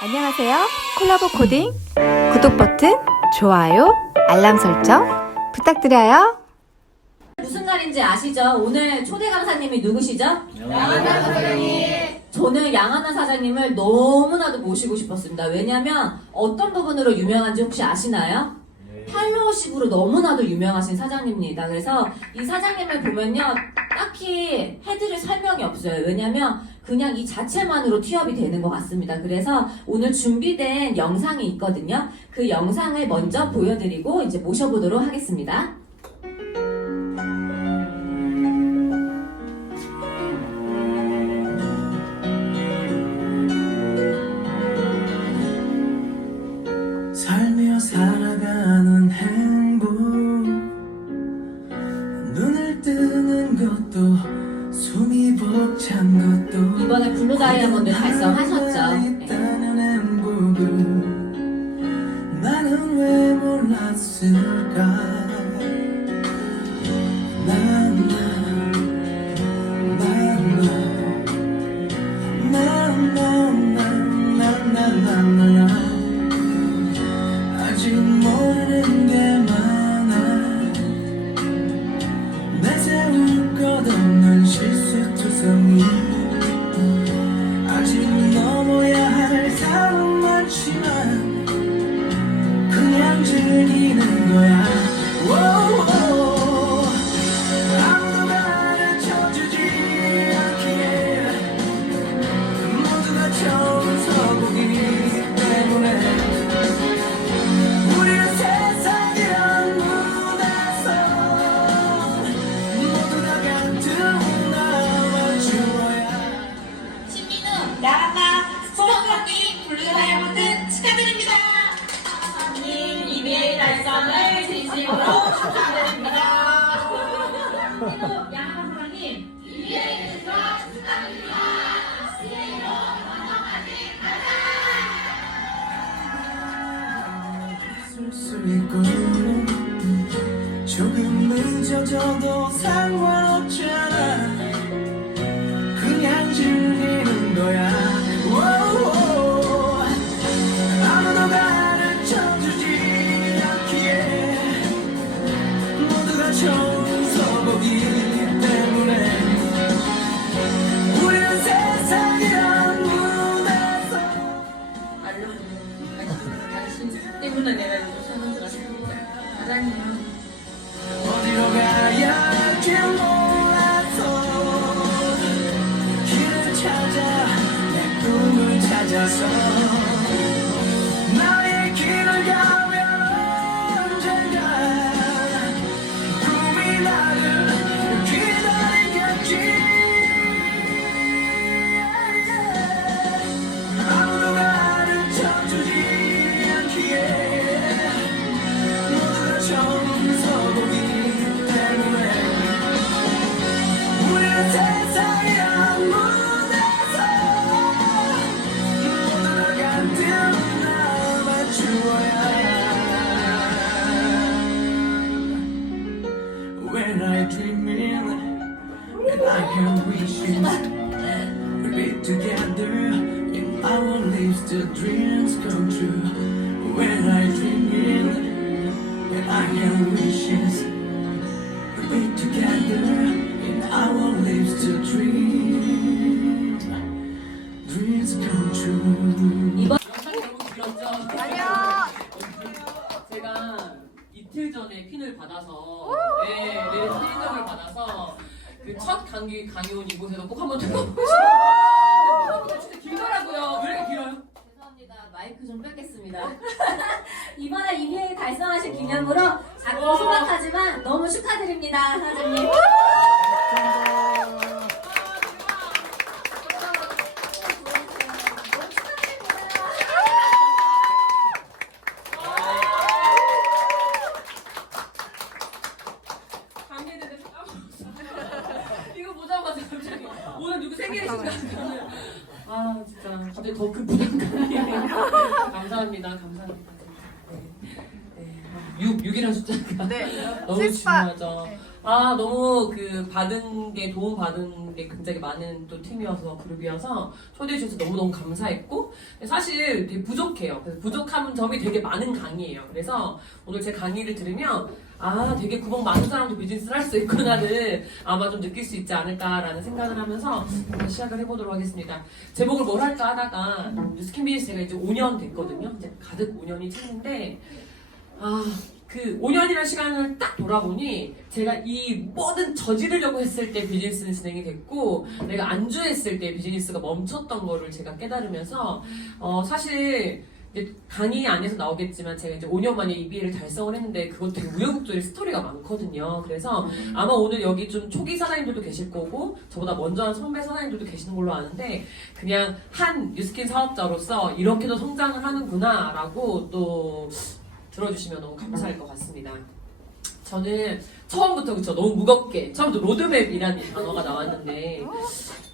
안녕하세요. 콜라보 코딩 구독 버튼, 좋아요, 알람 설정 부탁드려요. 무슨 날인지 아시죠? 오늘 초대 강사님이 누구시죠? 양하나 사장님. 저는 양하나 사장님을 너무나도 모시고 싶었습니다. 왜냐면 어떤 부분으로 유명한지 혹시 아시나요? 팔로워십으로 너무나도 유명하신 사장님입니다. 그래서 이 사장님을 보면요, 딱히 해드릴 설명이 없어요. 왜냐면 그냥 이 자체만으로 취업이 되는 것 같습니다. 그래서 오늘 준비된 영상이 있거든요. 그 영상을 먼저 보여드리고 이제 모셔보도록 하겠습니다. 살며 살아가는 행복, 눈을 뜨는 것도 숨이 벅찬 것도 이번에 블루 다이아몬드 달성하셨죠? 네. 있다는 행복을 나는 왜 몰랐을까. 아직 모르는 게 많아. 내세울 것 없는 실수투성이. 아직 넘어야 할 삶 많지만 그냥 즐기는 거야. 아무도 가르쳐주지 않기에 모두가 처음 서보기 때문에 우리는 세상이란 무대에서 모두 다 같은 나만 주어야. 신민우, 나란나, 스포츠님, 블루 다이아몬드 축하드립니다. 님 EBA 달성을 진심으로 축하드립니다. 신우 양하나 사장님, EBA 달성 축하드립니다. 쓸 수 있고 조금 늦어져도 상관없잖아. 그냥 즐기는 거야. 아무도 가르쳐주지 않기에 모두가 처음 서보기 때문에 우리는 세상이란 무대에서. 당신 때문에 내가 이렇게 사는 줄 알았습니다. 사장님. 어디로 가야 할지 몰라서 길을 찾아 내 꿈을 찾아서 나의 길을 가면 언젠가 꿈이 나를 기다리겠지. 아무도 가르쳐주지 않기에 모두가 처음 서보기 때문에 우리는 세상이란 무대에서 모두가 같은 나만 주어야. When I dreaming, when I have wishes, we'll be together in our lives, the dreams come true. When I dreaming, when I have wishes, we'll be together in our lives, the dreams come true. 이번 영상이 너무 길었죠? 아니요. 제가 이틀 전에 핀을 받아서 내일 트레이닝을 받아서 그 첫 강의 온 이곳에서 꼭 한번 들어보고 싶어요. 진짜 길더라고요. 왜 이렇게 길어요? 죄송합니다. 마이크 좀 뺏겠습니다. 이번에 EBA 달성하신 기념으로 작고 소박하지만 너무 축하드립니다, 사장님. 강의되는 이거 보자마자 갑자기 오늘 누구 생일이신가? 아 진짜 갑자기 더 큰 부담감이. 감사합니다. 감사합니다. 네. 6이라는 숫자가 너무 중요하죠. 너무 받은 게, 도움 받은 게 굉장히 많은 또 팀이어서, 그룹이어서 초대해 주셔서 너무너무 감사했고, 사실 되게 부족해요. 그래서 부족한 점이 되게 많은 강의예요. 그래서 오늘 제 강의를 들으면, 되게 구멍 많은 사람도 비즈니스를 할 수 있구나를 아마 좀 느낄 수 있지 않을까라는 생각을 하면서 시작을 해보도록 하겠습니다. 제목을 뭘 할까 하다가, 스킨 비즈니스 제가 이제 5년 됐거든요. 이제 가득 5년이 찼는데, 5년이라는 시간을 딱 돌아보니 제가 이 뭐든 저지르려고 했을 때 비즈니스는 진행이 됐고 내가 안주했을 때 비즈니스가 멈췄던 거를 제가 깨달으면서 사실 이제 강의 안에서 나오겠지만 제가 이제 5년 만에 EBA를 달성을 했는데 그것 되게 우여곡절의 스토리가 많거든요. 그래서 아마 오늘 여기 좀 초기 사장님들도 계실 거고 저보다 먼저 한 선배 사장님들도 계시는 걸로 아는데 그냥 한 뉴스킨 사업자로서 이렇게도 성장을 하는구나 라고 또 들어주시면 너무 감사할 것 같습니다. 저는 처음부터 너무 무겁게 처음부터 로드맵이라는 단어가 나왔는데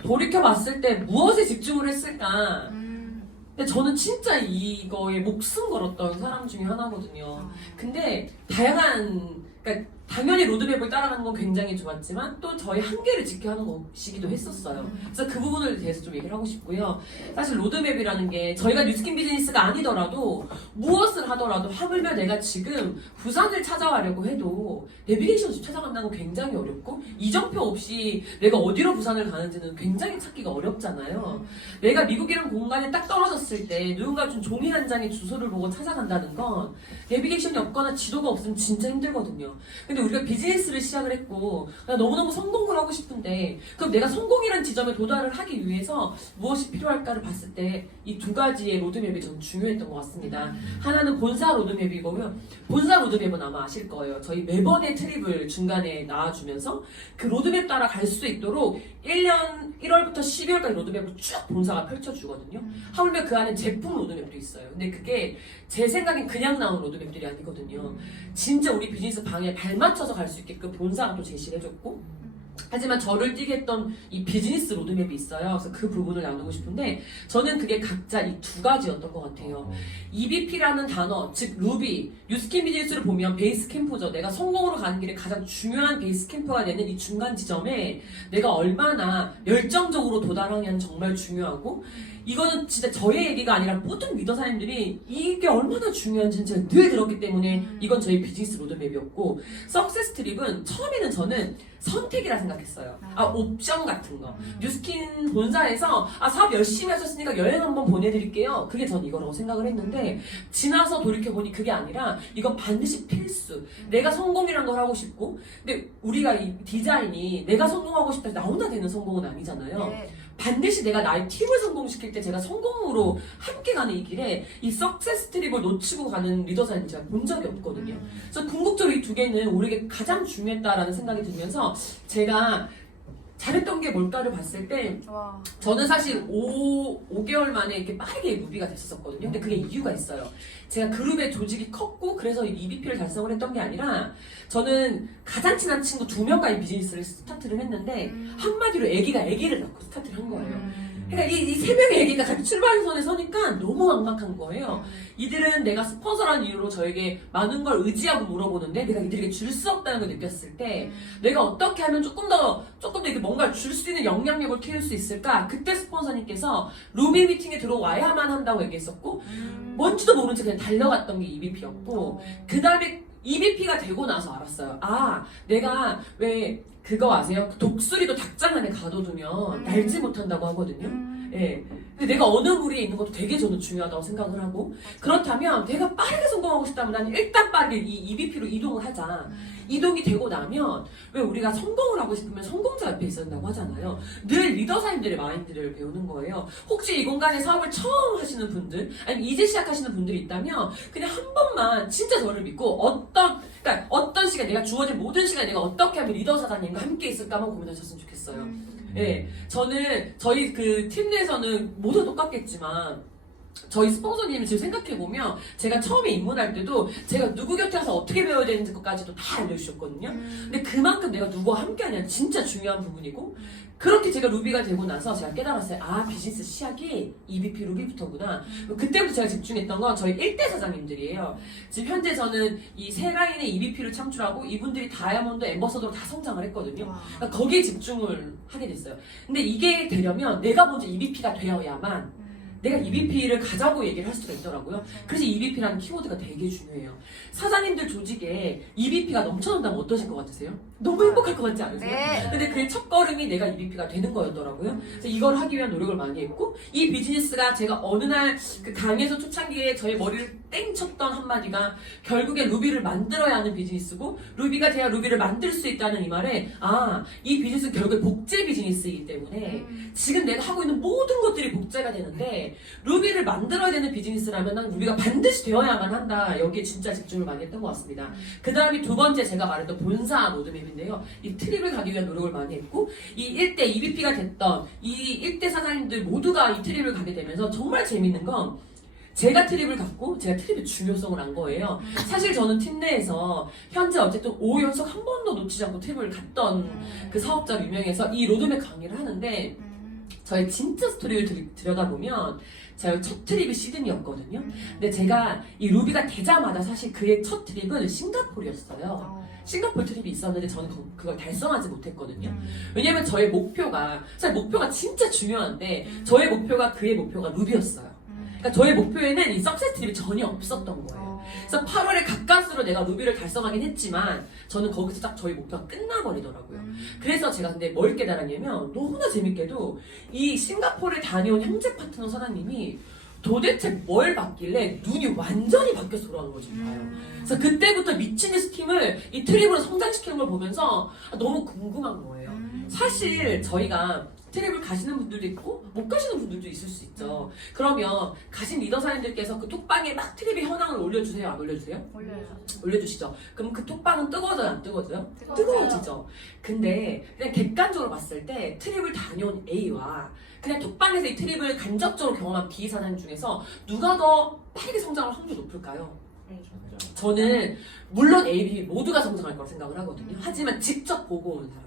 돌이켜봤을 때 무엇에 집중을 했을까? 근데 저는 진짜 이거에 목숨 걸었던 사람 중에 하나거든요. 근데 그러니까 당연히 로드맵을 따라가는 건 굉장히 좋았지만 또 저희 한계를 지켜야 하는 것이기도 했었어요. 그래서 그 부분에 대해서 좀 얘기를 하고 싶고요. 사실 로드맵이라는 게 저희가 뉴스킨 비즈니스가 아니더라도 무엇을 하더라도 하물며 내가 지금 부산을 찾아가려고 해도 내비게이션을 찾아간다는 건 굉장히 어렵고 이정표 없이 내가 어디로 부산을 가는지는 굉장히 찾기가 어렵잖아요. 내가 미국이라는 공간에 딱 떨어졌을 때 누군가 좀 종이 한 장의 주소를 보고 찾아간다는 건 내비게이션이 없거나 지도가 없으면 진짜 힘들거든요. 근데 우리가 비즈니스를 시작을 했고 너무너무 성공을 하고 싶은데 그럼 내가 성공이란 지점에 도달을 하기 위해서 무엇이 필요할까를 봤을 때 이 두 가지의 로드맵이 전 중요했던 것 같습니다. 하나는 본사 로드맵이고요. 본사 로드맵은 아마 아실 거예요. 저희 매번의 트립을 중간에 나와주면서 그 로드맵 따라 갈 수 있도록 1년 1월부터 12월까지 로드맵을 쭉 본사가 펼쳐주거든요. 하물며 그 안에 제품 로드맵도 있어요. 근데 그게 제 생각엔 그냥 나온 로드맵들이 아니거든요. 진짜 우리 비즈니스 방에 발맞춰서 갈 수 있게끔 본사가 또 제시를 해줬고 하지만 저를 뛰게 했던 이 비즈니스 로드맵이 있어요. 그래서 그 부분을 나누고 싶은데 저는 그게 각자 이 두 가지였던 것 같아요. EBP라는 단어, 즉 루비, 뉴스킨 비즈니스를 보면 베이스 캠프죠. 내가 성공으로 가는 길에 가장 중요한 베이스 캠프가 되는 이 중간 지점에 내가 얼마나 열정적으로 도달하냐는 정말 중요하고 이거는 진짜 저의 얘기가 아니라 모든 리더사님들이 이게 얼마나 중요한지는 제가 늘 들었기 때문에 이건 저희 비즈니스 로드맵이었고 석세스 트립은 처음에는 저는 선택이라 생각했어요. 옵션 같은 거. 뉴스킨 본사에서 사업 열심히 하셨으니까 여행 한번 보내드릴게요. 그게 전 이거라고 생각을 했는데 지나서 돌이켜보니 그게 아니라 이건 반드시 필수. 내가 성공이라는 걸 하고 싶고 근데 우리가 이 디자인이 내가 성공하고 싶다 해서 나 혼자 되는 성공은 아니잖아요. 반드시 내가 나의 팀을 성공시킬 때 제가 성공으로 함께 가는 이 길에 이 석세스 트립을 놓치고 가는 리더사님 제가 본 적이 없거든요. 그래서 궁극적으로 이 두 개는 우리에게 가장 중요했다라는 생각이 들면서 제가 잘했던 게 뭘까를 봤을 때 저는 사실 5개월 만에 이렇게 빠르게 무비가 됐었거든요. 근데 그게 이유가 있어요. 제가 그룹의 조직이 컸고 그래서 EBP를 달성을 했던 게 아니라 저는 가장 친한 친구 2명과의 비즈니스를 스타트를 했는데 한마디로 애기를 낳고 스타트를 한 거예요. 그러니까 이 3명의 애기가 같이 출발선에 서니까 너무 막막한 거예요. 이들은 내가 스폰서라는 이유로 저에게 많은 걸 의지하고 물어보는데 내가 이들에게 줄 수 없다는 걸 느꼈을 때 내가 어떻게 하면 조금 더 이렇게 뭔가를 줄 수 있는 영향력을 키울 수 있을까? 그때 스폰서님께서 루비 미팅에 들어와야만 한다고 얘기했었고 뭔지도 모른 채 그냥 달려갔던 게 EBP였고 그 다음에 EBP가 되고 나서 알았어요. 내가 왜 그거 아세요? 독수리도 닭장 안에 가둬두면 날지 못한다고 하거든요. 예. 근데 내가 어느 무리에 있는 것도 되게 저는 중요하다고 생각을 하고 그렇다면 내가 빠르게 성공하고 싶다면 나는 일단 빠르게 이 EBP로 이동을 하자. 이동이 되고 나면 왜 우리가 성공을 하고 싶으면 성공자 옆에 있어야 된다고 하잖아요. 늘 리더사님들의 마인드를 배우는 거예요. 혹시 이 공간에 사업을 처음 하시는 분들 아니면 이제 시작하시는 분들이 있다면 그냥 한 번만 진짜 저를 믿고 어떤 시간 내가 주어진 모든 시간에 내가 어떻게 하면 리더 사장님과 함께 있을까만 고민하셨으면 좋겠어요. 예, 저는 저희 그 팀 내에서는 모두 똑같겠지만 저희 스폰서님을 지금 생각해보면 제가 처음에 입문할 때도 제가 누구 곁에 가서 어떻게 배워야 되는지 것까지도 다 알려주셨거든요. 근데 그만큼 내가 누구와 함께하냐 진짜 중요한 부분이고 그렇게 제가 루비가 되고 나서 제가 깨달았어요. 아 비즈니스 시작이 EBP 루비부터구나. 그때부터 제가 집중했던 건 저희 1대 사장님들이에요. 지금 현재 저는 이 세 라인의 EBP를 창출하고 이분들이 다이아몬드 앰버서더로 다 성장을 했거든요. 그러니까 거기에 집중을 하게 됐어요. 근데 이게 되려면 내가 먼저 EBP가 되어야만 내가 EBP를 가자고 얘기를 할 수가 있더라고요. 그래서 EBP라는 키워드가 되게 중요해요. 사장님들 조직에 EBP가 넘쳐난다면 어떠실 것 같으세요? 너무 행복할 것 같지 않으세요? 네. 근데 그 첫 걸음이 내가 EBP가 되는 거였더라고요. 그래서 이걸 하기 위한 노력을 많이 했고 이 비즈니스가 제가 어느 날 그 강에서 초창기에 저의 머리를 땡쳤던 한마디가 결국에 루비를 만들어야 하는 비즈니스고 루비가 돼야 루비를 만들 수 있다는 이 말에 아, 이 비즈니스는 결국에 복제 비즈니스이기 때문에 지금 내가 하고 있는 모든 것들이 복제가 되는데 루비를 만들어야 되는 비즈니스라면 난 루비가 반드시 되어야만 한다. 여기에 진짜 집중을 많이 했던 것 같습니다. 그 다음이 두 번째 제가 말했던 본사 로드맵인데요. 이 트립을 가기 위한 노력을 많이 했고 이 1대 EBP가 됐던 이 1대 사장님들 모두가 이 트립을 가게 되면서 정말 재밌는 건 제가 트립을 갖고 제가 트립의 중요성을 안 거예요. 사실 저는 팀 내에서 현재 어쨌든 5연속 한 번도 놓치지 않고 트립을 갔던 그 사업자로 유명해서 이 로드맵 강의를 하는데 저의 진짜 스토리를 들여다보면 제가 첫 트립이 시드니였거든요. 근데 제가 이 루비가 되자마자 사실 그의 첫 트립은 싱가포르였어요. 싱가포르 트립이 있었는데 저는 그걸 달성하지 못했거든요. 왜냐면 저의 목표가 사실 목표가 진짜 중요한데 저의 목표가 그의 목표가 루비였어요. 그러니까 저의 목표에는 이 석세스 트립이 전혀 없었던 거예요. 그래서 8월에 가까스로 내가 루비를 달성하긴 했지만 저는 거기서 딱 저희 목표가 끝나버리더라고요. 그래서 제가 근데 뭘 깨달았냐면 너무나 재밌게도 이 싱가포르에 다녀온 형제 파트너 사장님이 도대체 뭘 봤길래 눈이 완전히 바뀌어서 돌아오는 거지 봐요. 그래서 그때부터 미친듯이 팀을 이 트립으로 성장시키는 걸 보면서 너무 궁금한 거예요. 사실 저희가 트립을 가시는 분들도 있고 못 가시는 분들도 있을 수 있죠. 그러면 가신 리더사님들께서 그 톡방에 막 트립의 현황을 올려주세요? 안 올려주세요? 올려주시죠. 그럼 그 톡방은 뜨거워져요? 안 뜨거워져요? 뜨거워지죠. 근데 그냥 객관적으로 봤을 때 트립을 다녀온 A와 그냥 톡방에서 이 트립을 간접적으로 경험한 B 사장님 중에서 누가 더 빠르게 성장할 확률이 높을까요? 저는 물론 A, B 모두가 성장할 거라고 생각을 하거든요. 하지만 직접 보고 온 사람들.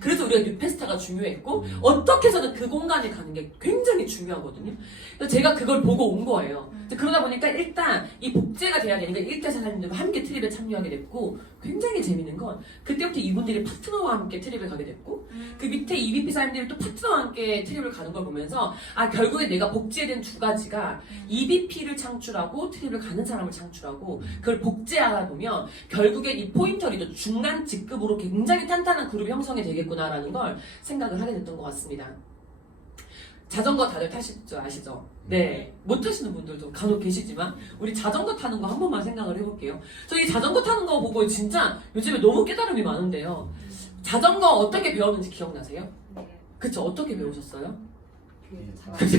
그래서 우리가 뉴페스타가 중요했고 어떻게 해서든 그 공간에 가는 게 굉장히 중요하거든요. 그래서 제가 그걸 보고 온 거예요. 그러다 보니까 일단 이 복제가 돼야 되니까 1대 사장님들과 함께 트립에 참여하게 됐고 굉장히 재밌는 건 그때부터 이분들이 파트너와 함께 트립을 가게 됐고 그 밑에 EBP 사장님들이 또 파트너와 함께 트립을 가는 걸 보면서 아 결국에 내가 복제된 두 가지가 EBP를 창출하고 트립을 가는 사람을 창출하고 그걸 복제하다 보면 결국에 이 포인터 리더 중간 직급으로 굉장히 탄탄한 그룹이 형성이 되겠구나라는 걸 생각을 하게 됐던 것 같습니다. 자전거 다들 타시죠? 아시죠? 네. 못 타시는 분들도 간혹 계시지만 우리 자전거 타는 거 한 번만 생각을 해볼게요. 저 이 자전거 타는 거 보고 진짜 요즘에 너무 깨달음이 많은데요. 자전거 어떻게 배웠는지 기억나세요? 그쵸? 어떻게 배우셨어요? 그죠?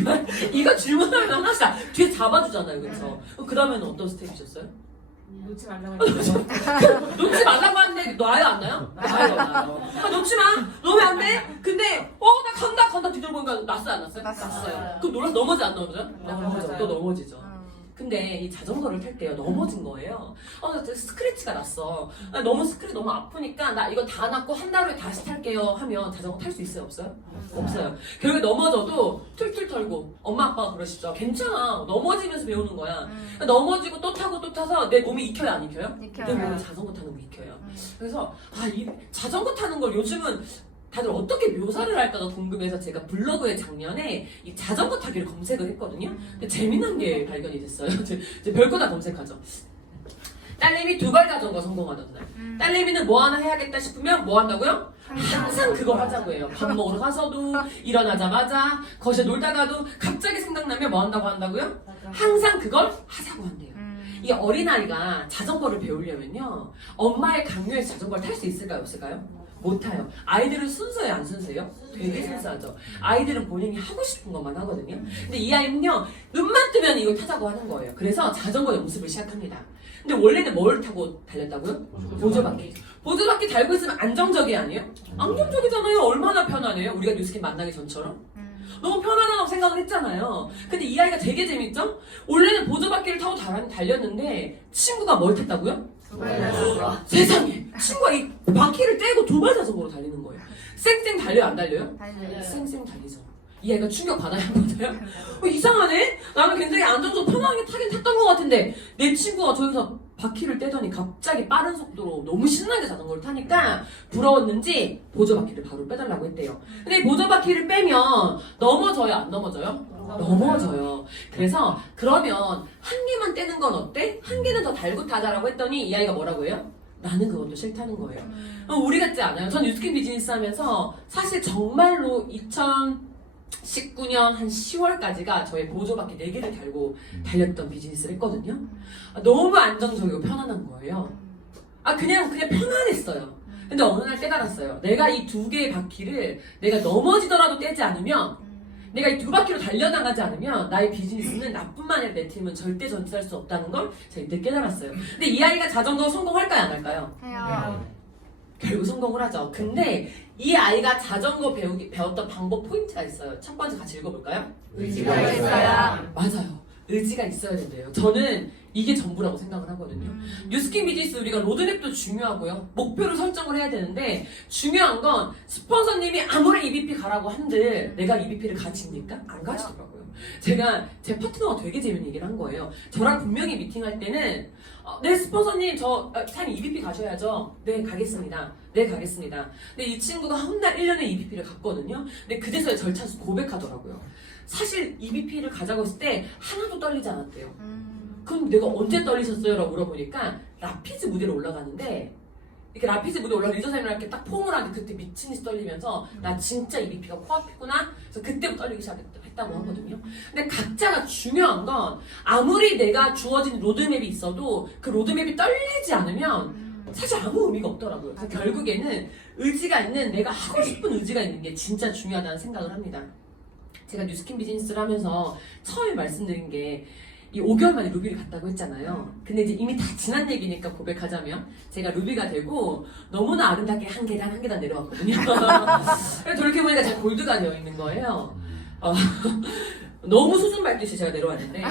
이거 질문하면 하나씩 뒤에 잡아주잖아요. 그쵸? 그 다음에는 어떤 스텝이셨어요? 놓지 말라고 놓지 말라고 하는데 놔요 안 나요? 놔요. 놓지 마. 놓으면 안 돼. 근데 나 간다 뒤돌아보니까 났어요 안 났어요? 났어요. 그럼 놀라서 넘어지 안 넘어져요? 넘어져. 또 넘어지죠. 근데 이 자전거를 탈 때요 넘어진 거예요. 나 스크래치가 났어. 너무 너무 아프니까 나 이거 다 낫고 한 달 후에 다시 탈게요 하면 자전거 탈 수 있어요 없어요? 없어요. 결국에 넘어져도 툴툴 털고 엄마 아빠가 그러시죠. 괜찮아 넘어지면서 배우는 거야. 넘어지고 또 타고 또 타서 내 몸이 익혀요 안 익혀요? 익혀요. 내 몸이 자전거 타는 거 익혀요. 그래서 이 자전거 타는 걸 요즘은 다들 어떻게 묘사를 할까가 궁금해서 제가 블로그에 작년에 이 자전거 타기를 검색을 했거든요. 근데 재미난 게 발견이 됐어요. 이제 별거 다 검색하죠. 딸내미 두발 자전거 성공하던 날. 딸내미는 뭐 하나 해야겠다 싶으면 뭐 한다고요? 항상 그걸 하자고 해요. 밥 먹으러 가서도 일어나자마자 거실에 놀다가도 갑자기 생각나면 뭐 한다고요? 항상 그걸 하자고 한대요. 이 어린아이가 자전거를 배우려면요 엄마의 강요에서 자전거를 탈 수 있을까요 없을까요? 못 타요. 아이들은 순수해요 안 순수해요? 되게 순수하죠. 아이들은 본인이 하고 싶은 것만 하거든요. 근데 이 아이는요 눈만 뜨면 이걸 타자고 하는 거예요. 그래서 자전거 연습을 시작합니다. 근데 원래는 뭘 타고 달렸다고요? 보조바퀴. 보조바퀴 달고 있으면 안정적이 아니에요? 안정적이잖아요. 얼마나 편하네요. 우리가 뉴스킨 만나기 전처럼. 너무 편안하다고 생각을 했잖아요. 근데 이 아이가 되게 재밌죠? 원래는 보조바퀴를 타고 달렸는데 친구가 뭘 탔다고요? 세상에! 친구가 이 바퀴를 떼고 두발 자전거로 달리는 거예요. 쌩쌩 달려요, 안 달려요? 쌩쌩 달리죠. 이 아이가 충격 받아요, 안 받아요? 이상하네? 나는 굉장히 안정적으로 편하게 타긴 탔던 것 같은데 내 친구가 저기서 바퀴를 떼더니 갑자기 빠른 속도로 너무 신나게 자전거를 타니까 부러웠는지 보조바퀴를 바로 빼달라고 했대요. 근데 이 보조바퀴를 빼면 넘어져요, 안 넘어져요? 넘어져요. 그래서 그러면 한 개만 떼는 건 어때? 한 개는 더 달고 타자라고 했더니 이 아이가 뭐라고 해요? 나는 그것도 싫다는 거예요. 우리 같지 않아요. 전 뉴스킨 비즈니스 하면서 사실 정말로 2019년 한 10월까지가 저의 보조바퀴 4개를 달고 달렸던 비즈니스를 했거든요. 너무 안정적이고 편안한 거예요. 그냥 편안했어요. 근데 어느 날 깨달았어요. 내가 이 2개의 바퀴를 내가 넘어지더라도 떼지 않으면, 내가 이 2바퀴로 달려나가지 않으면 나의 비즈니스는 나뿐만 아니라 내 팀은 절대 전진할 수 없다는 걸 제가 이때 깨달았어요. 근데 이 아이가 자전거 성공할까요, 안 할까요? 해요. 결국 성공을 하죠. 근데 이 아이가 자전거 배웠던 방법 포인트가 있어요. 첫 번째 같이 읽어볼까요? 의지가 있어야. 맞아요. 의지가 있어야 된대요. 저는 이게 전부라고 생각을 하거든요. 뉴스킨 비즈니스 우리가 로드맵도 중요하고요. 목표를 설정을 해야 되는데 중요한 건 스폰서님이 아무리 EBP 가라고 한들 내가 EBP를 가집니까? 안 가지더라고요. 제가 제 파트너가 되게 재밌는 얘기를 한 거예요. 저랑 분명히 미팅할 때는 네 스폰서님 사장님 EBP 가셔야죠. 네 가겠습니다. 네 가겠습니다. 근데 이 친구가 한 달 1년에 EBP를 갔거든요. 근데 그제서야 절차에서 고백하더라고요. 사실 EBP를 가자고 했을 때 하나도 떨리지 않았대요. 그럼 내가 언제 떨리셨어요? 라고 물어보니까 라피즈 무대로 올라가는데 이렇게 라피즈 무대 올라가 리더사님이랑 이렇게 딱 포옹을 하는데 그때 미친 듯이 떨리면서 나 진짜 EBP가 코앞이구나. 그래서 그때부터 떨리기 시작했다고 하거든요. 근데 각자가 중요한 건 아무리 내가 주어진 로드맵이 있어도 그 로드맵이 떨리지 않으면 사실 아무 의미가 없더라고요. 그래서 결국에는 의지가 있는, 내가 하고 싶은 의지가 있는 게 진짜 중요하다는 생각을 합니다. 제가 뉴스킨 비즈니스를 하면서 처음에 말씀드린 게 이 5개월 만에 루비를 갔다고 했잖아요. 근데 이제 이미 다 지난 얘기니까 고백하자면 제가 루비가 되고 너무나 아름답게 한 계단 한 계단 내려왔거든요. 그래서 돌이켜보니까 제가 골드가 되어 있는 거예요. 너무 수준 밟듯이 제가 내려왔는데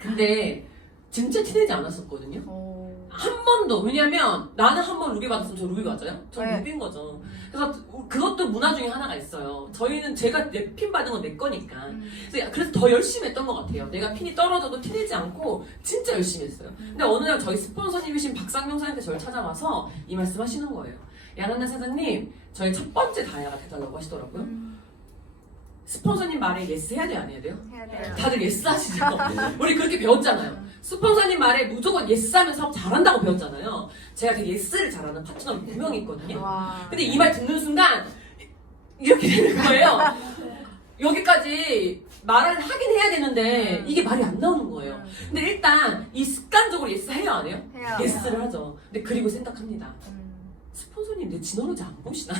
근데 진짜 티내지 않았었거든요. 한 번도. 왜냐면 나는 한 번 루비 받았으면 저 루비 맞아요? 저 네. 루비인 거죠. 그래서 그것도 문화 중에 하나가 있어요. 저희는 제가 내 핀 받은 건 내 거니까. 그래서 더 열심히 했던 것 같아요. 내가 핀이 떨어져도 티내지 않고 진짜 열심히 했어요. 근데 어느 날 저희 스폰서님이신 박상명 사장님께 저를 찾아와서 이 말씀 하시는 거예요. 양한나 사장님, 저희 첫 번째 다이아가 돼달라고 하시더라고요. 스폰서님 말에 예스 해야 돼요, 안 해야 돼요? 해야 돼요. 다들 예스 하시죠? 우리 그렇게 배웠잖아요. 스폰서님 말에 무조건 예스 하면 사업 잘한다고 배웠잖아요. 제가 그 예스를 잘하는 파트너가 분명히 있거든요. 와. 근데 이 말 듣는 순간 이렇게 되는 거예요. 여기까지 말을 하긴 해야 되는데 이게 말이 안 나오는 거예요. 근데 일단 이 습관적으로 예스 해요, 안 해요? 해요. 예스를 하죠. 근데 그리고 생각합니다. 스폰서님 내 진원호지 안 보시나?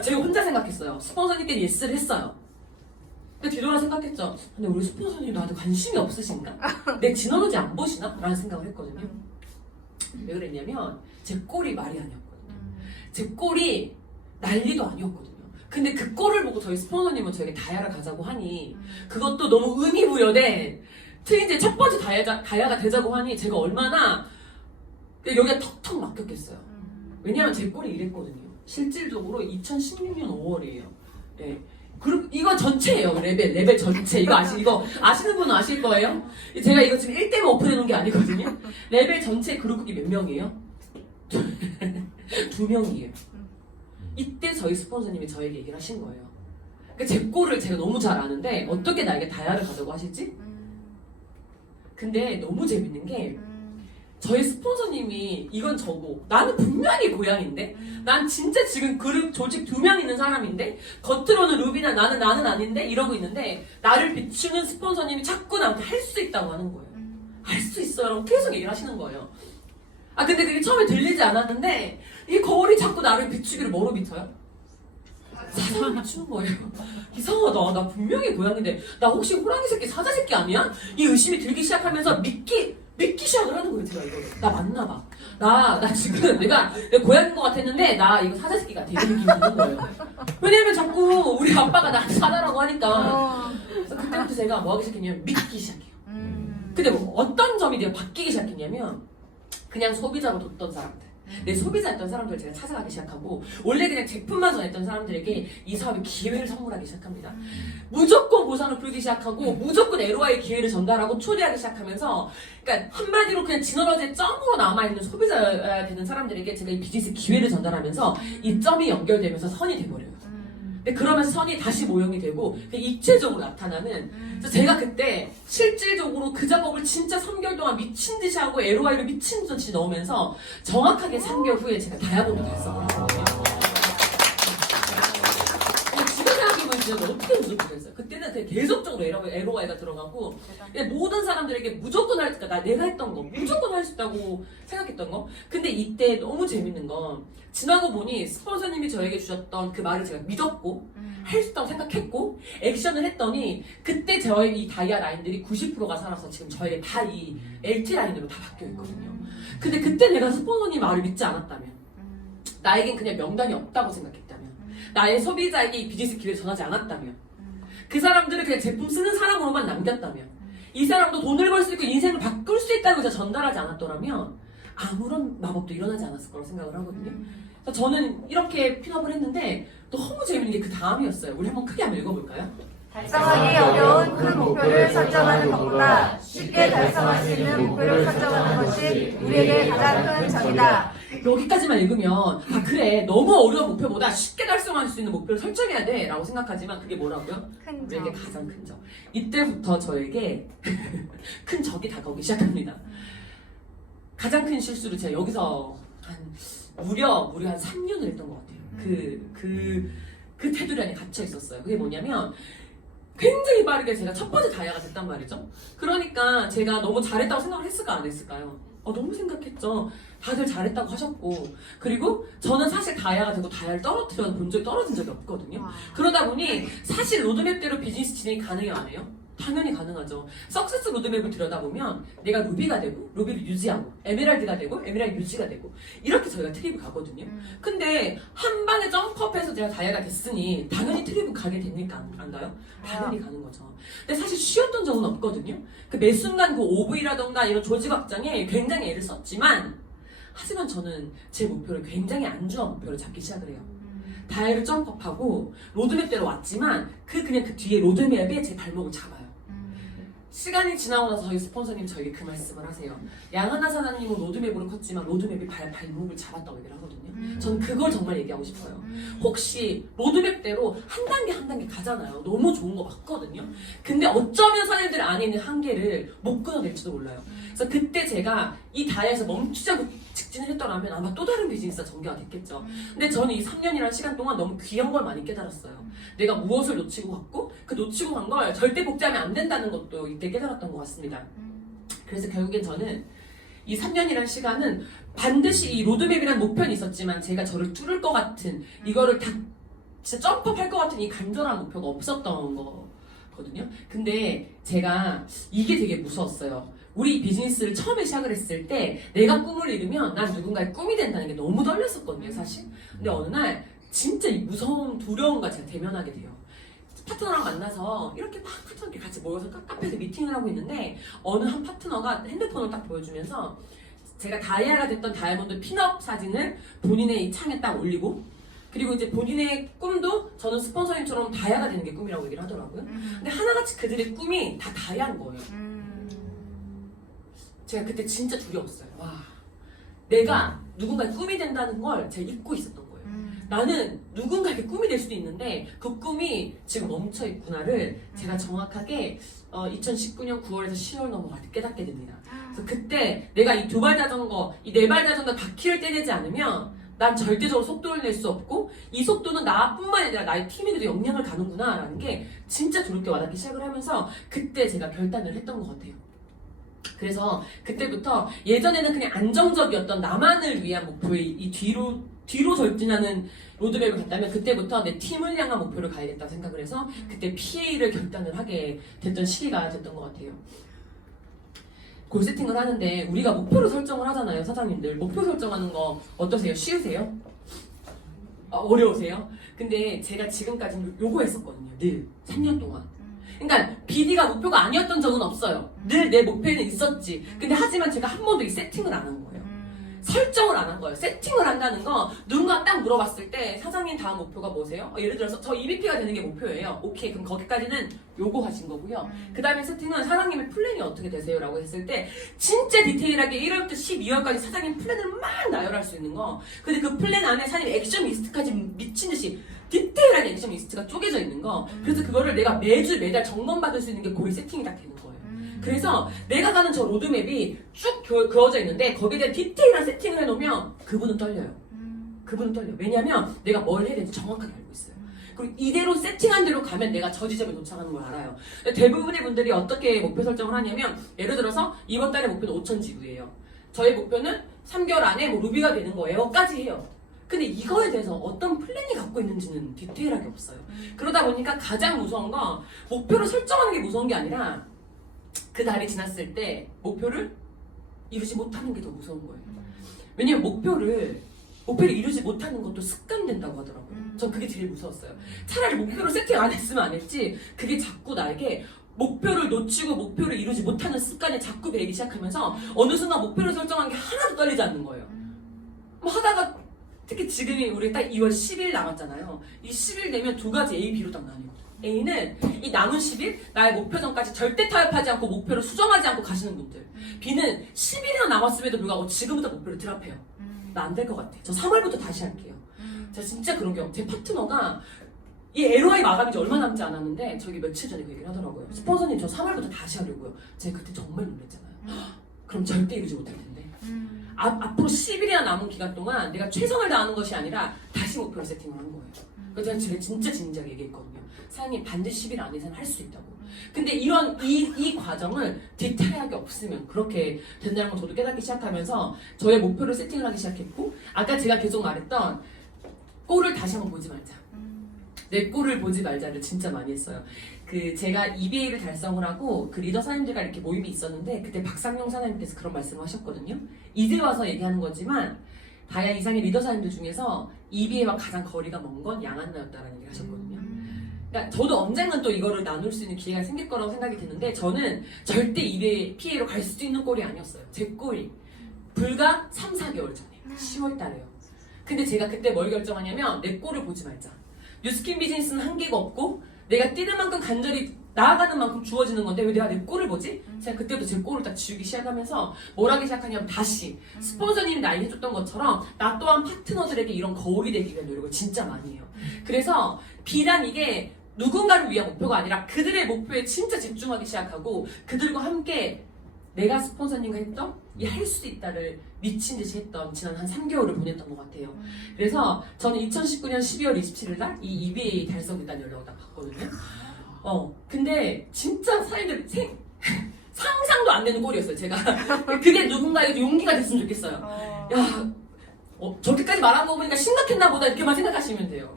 제가 혼자 생각했어요. 스폰서님께 예스를 했어요. 근데 뒤돌아 생각했죠. 근데 우리 스폰서님 나한테 관심이 없으신가? 내 진원호지 안 보시나? 라는 생각을 했거든요. 왜 그랬냐면 제 꼴이 말이 아니었거든요. 제 꼴이 난리도 아니었거든요. 근데 그 꼴을 보고 저희 스폰서님은 저에게 다이아를 가자고 하니 그것도 너무 의미부여된 트윈즈의 첫 번째 다이아가 되자고 하니 제가 얼마나 여기가 턱턱 막혔겠어요. 왜냐면 제 꼴이 이랬거든요. 실질적으로 2016년 5월이에요. 네. 그리고 이거 전체예요. 레벨 전체. 이거 아시는 분은 아실 거예요. 제가 이거 지금 1대만 오픈해 놓은 게 아니거든요. 레벨 전체 그룹이 몇 명이에요? 2명이에요. 이때 저희 스폰서님이 저에게 얘기를 하신 거예요. 그러니까 제 꼴을 제가 너무 잘 아는데 어떻게 나에게 다이아를 가자고 하실지? 근데 너무 재밌는 게 저희 스폰서님이 이건 저고 나는 분명히 고양인데 난 진짜 지금 그룹 조직 2명 있는 사람인데 겉으로는 루비나 나는 아닌데 이러고 있는데 나를 비추는 스폰서님이 자꾸 나한테 할 수 있다고 하는 거예요. 할 수 있어요 라고 계속 얘기를 하시는 거예요. 근데 그게 처음에 들리지 않았는데 이 거울이 자꾸 나를 비추기를 뭐로 비춰요? 사자를 비추는 거예요. 이상하다. 나 분명히 고양인데 나 혹시 호랑이 새끼 사자 새끼 아니야? 이 의심이 들기 시작하면서 믿기 시작을 하는 거예요. 제가 이거를. 나 맞나 봐. 나 지금 내가 고양인 것 같았는데 나 이거 사자새끼 같아 이런 느낌이 드는 거예요. 왜냐면 자꾸 우리 아빠가 나한테 사자라고 하니까. 그래서 그때부터 제가 뭐 하기 시작했냐면 믿기 시작해요. 근데 뭐 어떤 점이 내가 바뀌기 시작했냐면 그냥 소비자로 뒀던 사람들, 내 소비자였던 사람들을 제가 찾아가기 시작하고 원래 그냥 제품만 전했던 사람들에게 이 사업의 기회를 선물하기 시작합니다. 무조건 보상을 풀기 시작하고 무조건 LOI 기회를 전달하고 초대하기 시작하면서 그러니까 한마디로 그냥 지너러지의 점으로 남아있는 소비자여야 되는 사람들에게 제가 이 비즈니스 기회를 전달하면서 이 점이 연결되면서 선이 돼버려요. 근데 그러면서 선이 다시 모형이 되고 입체적으로 나타나는. 그래서 제가 그때 실질적으로 그 작업을 진짜 3개월 동안 미친 듯이 하고 LOI를 미친 듯이 넣으면서 정확하게 3개월 후에 제가 다이아몬드 달성을 했거든요. 지금 생각해보면 진짜 어떻게 무섭겠어요. 그때는 되게 계속적으로 LOI가 들어가고 모든 사람들에게 무조건 할, 그러니까 내가 했던 거 무조건 할 수 있다고 생각했던 거. 근데 이때 너무 재밌는 건 지나고 보니 스폰서님이 저에게 주셨던 그 말을 제가 믿었고 할 수 있다고 생각했고 액션을 했더니 그때 저희 이 다이아 라인들이 90%가 살아서 지금 저에게 다 이 LT 라인으로 다 바뀌어 있거든요. 근데 그때 내가 스폰서님 말을 믿지 않았다면, 나에겐 그냥 명단이 없다고 생각했다면, 나의 소비자에게 이 비즈니스 기회를 전하지 않았다면, 그 사람들을 그냥 제품 쓰는 사람으로만 남겼다면, 이 사람도 돈을 벌 수 있고 인생을 바꿀 수 있다고 해서 전달하지 않았더라면 아무런 마법도 일어나지 않았을 거라고 생각을 하거든요. 그래서 저는 이렇게 핀업을 했는데 너무 재밌는 게 그 다음이었어요. 우리 한번 크게 한번 읽어볼까요? 달성하기 어려운 큰 목표를 설정하는 것보다 쉽게 달성할 수 있는 목표를 설정하는 것이 우리에게 가장 큰 적이다. 여기까지만 읽으면 아 그래 너무 어려운 목표보다 쉽게 달성할 수 있는 목표를 설정해야 돼 라고 생각하지만 그게 뭐라고요? 큰 우리에게 적. 가장 큰 적. 이때부터 저에게 큰 적이 다가오기 시작합니다. 가장 큰 실수를 제가 여기서 무려 한 3년을 했던 것 같아요. 그 테두리 안에 갇혀 있었어요. 그게 뭐냐면 굉장히 빠르게 제가 첫 번째 다이아가 됐단 말이죠. 그러니까 제가 너무 잘했다고 생각을 했을까 안 했을까요? 너무 생각했죠. 다들 잘했다고 하셨고 그리고 저는 사실 다이아가 되고 다이아를 떨어뜨려 본 적이 떨어진 적이 없거든요. 그러다 보니 사실 로드맵대로 비즈니스 진행이 가능해요 안 해요? 당연히 가능하죠. 석세스 로드맵을 들여다보면 내가 루비가 되고 루비를 유지하고 에메랄드가 되고 에메랄드 유지가 되고 이렇게 저희가 트립을 가거든요. 근데 한 방에 점프업해서 제가 다이아가 됐으니 당연히 트립은 가게 됩니까? 안 가요? 당연히 가는 거죠. 근데 사실 쉬었던 적은 없거든요. 그 매 순간 그 OV라던가 이런 조직 확장에 굉장히 애를 썼지만 하지만 저는 제 목표를 굉장히 안주한 목표를 잡기 시작을 해요. 다이아를 점프업하고 로드맵대로 왔지만 그냥 그 뒤에 로드맵에 제 발목을 잡아요. 시간이 지나고 나서 저희 스폰서님 저에게 그 말씀을 하세요. 양하나 사장님은 로드맵으로 컸지만 로드맵이 발목을 잡았다고 얘기를 하거든요. 저는 그걸 정말 얘기하고 싶어요. 혹시 로드맵대로 한 단계 한 단계 가잖아요. 너무 좋은 거 맞거든요. 근데 어쩌면 사장님들 안에 있는 한계를 못 끊어낼지도 몰라요. 그래서 그때 제가 이 다이아에서 멈추지 않고 직진을 했더라면 아마 또 다른 비즈니스가 전개가 됐겠죠. 근데 저는 이 3년이라는 시간 동안 너무 귀한 걸 많이 깨달았어요. 내가 무엇을 놓치고 갔고 그 놓치고 간 걸 절대 복제하면 안 된다는 것도 이때 깨달았던 것 같습니다. 그래서 결국엔 저는 이 3년이라는 시간은 반드시 이 로드맵이라는 목표는 있었지만 제가 저를 뚫을 것 같은 이거를 다 진짜 점프할 것 같은 이 간절한 목표가 없었던 거거든요. 근데 제가 이게 되게 무서웠어요. 우리 비즈니스를 처음에 시작을 했을 때 내가 꿈을 이루면 난 누군가의 꿈이 된다는 게 너무 떨렸었거든요 사실. 근데 어느 날 진짜 이 무서운 두려움과 제가 대면하게 돼요. 파트너랑 만나서 이렇게 막 파트너끼리 같이 모여서 카페에서 미팅을 하고 있는데 어느 한 파트너가 핸드폰을 딱 보여주면서 제가 다이아가 됐던 다이아몬드 핀업 사진을 본인의 이 창에 딱 올리고 그리고 이제 본인의 꿈도 저는 스폰서님처럼 다이아가 되는 게 꿈이라고 얘기를 하더라고요. 근데 하나같이 그들의 꿈이 다 다이아인 거예요. 제가 그때 진짜 두려웠어요. 와, 내가 누군가의 꿈이 된다는 걸 제가 잊고 있었던 거예요. 나는 누군가에게 꿈이 될 수도 있는데 그 꿈이 지금 멈춰있구나를 제가 정확하게 2019년 9월에서 10월 넘어갈 때 깨닫게 됩니다. 그래서 그때 내가 이 2발 자전거, 이 4발 자전거 바퀴를 떼내지 않으면 난 절대적으로 속도를 낼 수 없고 이 속도는 나뿐만 아니라 나의 팀에게도 영향을 가는구나 라는 게 진짜 두렵게 와닿기 시작을 하면서 그때 제가 결단을 했던 것 같아요. 그래서 그때부터 예전에는 그냥 안정적이었던 나만을 위한 목표에 이 뒤로 절진하는 로드맵을 갔다면 그때부터 내 팀을 향한 목표를 가야겠다고 생각을 해서 그때 PA를 결단을 하게 됐던 시기가 됐던 것 같아요. 골 세팅을 하는데 우리가 목표를 설정을 하잖아요, 사장님들. 목표 설정하는 거 어떠세요? 쉬우세요? 어려우세요? 근데 제가 지금까지 요거 했었거든요. 늘 3년 동안. 그러니까 BD가 목표가 아니었던 적은 없어요. 늘 내 목표에는 있었지. 근데 하지만 제가 한 번도 이 세팅을 안 한 거예요. 설정을 안 한 거예요. 세팅을 한다는 거 누군가 딱 물어봤을 때 사장님 다음 목표가 뭐세요? 예를 들어서 저 EVP가 되는 게 목표예요. 오케이, 그럼 거기까지는 요거 하신 거고요. 그 다음에 세팅은 사장님의 플랜이 어떻게 되세요? 라고 했을 때 진짜 디테일하게 1월부터 12월까지 사장님 플랜을 막 나열할 수 있는 거. 근데 그 플랜 안에 사장님 액션 리스트까지 미친 듯이 디테일한 액션 리스트가 쪼개져 있는 거. 그래서 그거를 내가 매주 매달 점검받을 수 있는 게 거의 세팅이 다 되는 거예요. 그래서 내가 가는 저 로드맵이 쭉 그어져 있는데 거기에 대한 디테일한 세팅을 해놓으면 그분은 떨려요. 그분은 떨려요. 왜냐면 내가 뭘 해야 되는지 정확하게 알고 있어요. 그리고 이대로 세팅한 대로 가면 내가 저 지점에 도착하는 걸 알아요. 대부분의 분들이 어떻게 목표 설정을 하냐면 예를 들어서 이번 달의 목표는 5천 지구예요. 저의 목표는 3개월 안에 뭐 루비가 되는 거예요. 까지 해요. 근데 이거에 대해서 어떤 플랜이 갖고 있는지는 디테일하게 없어요. 그러다 보니까 가장 무서운 건 목표를 설정하는 게 무서운 게 아니라 그 달이 지났을 때 목표를 이루지 못하는 게 더 무서운 거예요. 왜냐면 목표를 이루지 못하는 것도 습관된다고 하더라고요. 전 그게 제일 무서웠어요. 차라리 목표를 세팅 안 했으면 안 했지 그게 자꾸 나에게 목표를 놓치고 목표를 이루지 못하는 습관이 자꾸 배기 시작하면서 어느 순간 목표를 설정한 게 하나도 떨리지 않는 거예요. 뭐 하다가 특히 지금이 우리 딱 2월 10일 남았잖아요. 이 10일 되면 두 가지 A, B로 딱 나뉘거든요. A는 이 남은 10일 나의 목표 전까지 절대 타협하지 않고 목표를 수정하지 않고 가시는 분들. B는 10일이나 남았음에도 불구하고 지금부터 목표를 드랍해요. 나 안 될 것 같아. 저 3월부터 다시 할게요. 제가 진짜 그런 경우 제 파트너가 이 LOI 마감이 이제 얼마 남지 않았는데 저기 며칠 전에 그 얘기를 하더라고요. 스폰서님 저 3월부터 다시 하려고요. 제가 그때 정말 놀랐잖아요. 그럼 절대 이루지 못할 텐데. 앞으로 10일이나 남은 기간 동안 내가 최선을 다하는 것이 아니라 다시 목표를 세팅을 한 거예요. 그래서 제가 진짜 진지하게 얘기했거든요. 사장님 반드시 10일 안에서는 할 수 있다고. 근데 이런 이 과정을 디테일하게 없으면 그렇게 된다는 걸 저도 깨닫기 시작하면서 저의 목표를 세팅을 하기 시작했고 아까 제가 계속 말했던 꼴을 다시 한번 보지 말자. 내 꼴을 보지 말자를 진짜 많이 했어요. 그 제가 EBA를 달성을 하고 그 리더 사장님들과 이렇게 모임이 있었는데 그때 박상용 사장님께서 그런 말씀을 하셨거든요. 이제 와서 얘기하는 거지만 다야 이상의 리더 사장님들 중에서 EBA와 가장 거리가 먼 건 양한나였다라는 얘기를 하셨거든요. 그러니까 저도 언젠간 또 이거를 나눌 수 있는 기회가 생길 거라고 생각이 드는데 저는 절대 EBA PA로 갈 수도 있는 꼴이 아니었어요. 제 꼴이 불과 3, 4개월 전에 10월 달에요. 근데 제가 그때 뭘 결정하냐면 내 꼴을 보지 말자. 뉴스킨 비즈니스는 한계가 없고 내가 뛰는 만큼 간절히 나아가는 만큼 주어지는 건데 왜 내가 내 꼴을 보지? 제가 그때부터 제 꼴을 딱 지우기 시작하면서 뭘 하기 시작하냐면 다시 스폰서님이 나에게 해줬던 것처럼 나 또한 파트너들에게 이런 거울이 되기 위한 노력을 진짜 많이 해요. 그래서 비단 이게 누군가를 위한 목표가 아니라 그들의 목표에 진짜 집중하기 시작하고 그들과 함께 내가 스폰서님과 했던 이 할 수 있다를 미친 듯이 했던 지난 한 3개월을 보냈던 것 같아요. 그래서 저는 2019년 12월 27일 날 이 EBA 달성 일단 연락을 딱 받거든요. 근데 진짜 사람들 상상도 안 되는 꼴이었어요, 제가. 그게 누군가에게 용기가 됐으면 좋겠어요. 야, 저렇게까지 말한 거 보니까 심각했나 보다 이렇게만 생각하시면 돼요.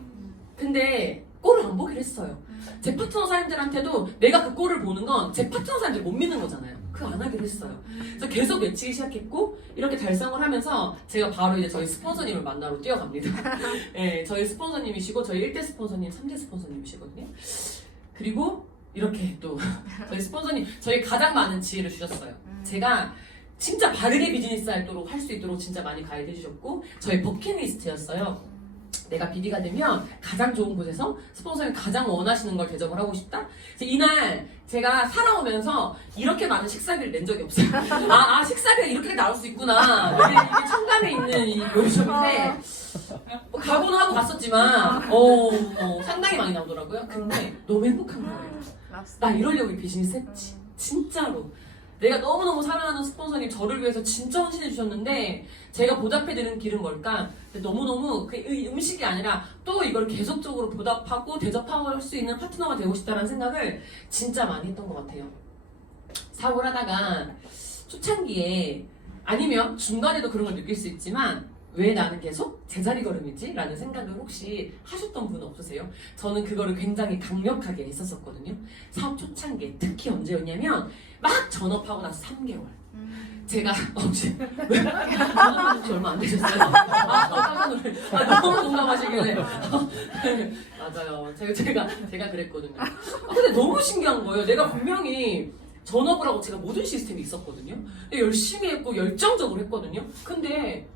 근데 꼴을 안 보기로 했어요. 제 파트너 사람들한테도 내가 그 꼴을 보는 건 제 파트너 사람들 못 믿는 거잖아요. 그거 안 하기로 했어요. 그래서 계속 외치기 시작했고 이렇게 달성을 하면서 제가 바로 이제 저희 스폰서님을 만나러 뛰어갑니다. 네, 저희 스폰서님이시고 저희 1대 스폰서님, 3대 스폰서님이시거든요. 그리고 이렇게 또 저희 스폰서님 저희 가장 많은 지혜를 주셨어요. 제가 진짜 바르게 비즈니스 할 수 있도록 진짜 많이 가이드 해주셨고 저희 버킷리스트였어요. 내가 BD가 되면 가장 좋은 곳에서 스폰서님 가장 원하시는 걸 대접을 하고 싶다. 이날 제가 살아오면서 이렇게 많은 식사비를 낸 적이 없어요. 식사비가 이렇게 나올 수 있구나. 이게 청담에 있는 이 요리숍인데 각오는 하고 갔었지만 상당히 많이 나오더라고요. 근데 너무 행복한 거예요. 나 이러려고 이 비즈니스 했지. 진짜로. 내가 너무너무 사랑하는 스폰서님 저를 위해서 진짜 헌신해 주셨는데 제가 보답해드리는 길은 뭘까? 너무너무 그 음식이 아니라 또 이걸 계속적으로 보답하고 대접할 수 있는 파트너가 되고 싶다는 생각을 진짜 많이 했던 것 같아요. 사고를 하다가 초창기에 아니면 중간에도 그런 걸 느낄 수 있지만 왜 나는 계속 제자리 걸음이지? 라는 생각을 혹시 하셨던 분 없으세요? 저는 그거를 굉장히 강력하게 했었었거든요. 사업 초창기에 특히 언제였냐면 막 전업하고 나서 3개월. 제가 혹시 왜? 전업한 지 얼마 안 되셨어요? 깜짝 놀래. 너무 공감하시길래. 맞아요. 제가 그랬거든요. 근데 너무 신기한 거예요. 내가 분명히 전업을 하고 제가 모든 시스템이 있었거든요. 근데 열심히 했고 열정적으로 했거든요. 근데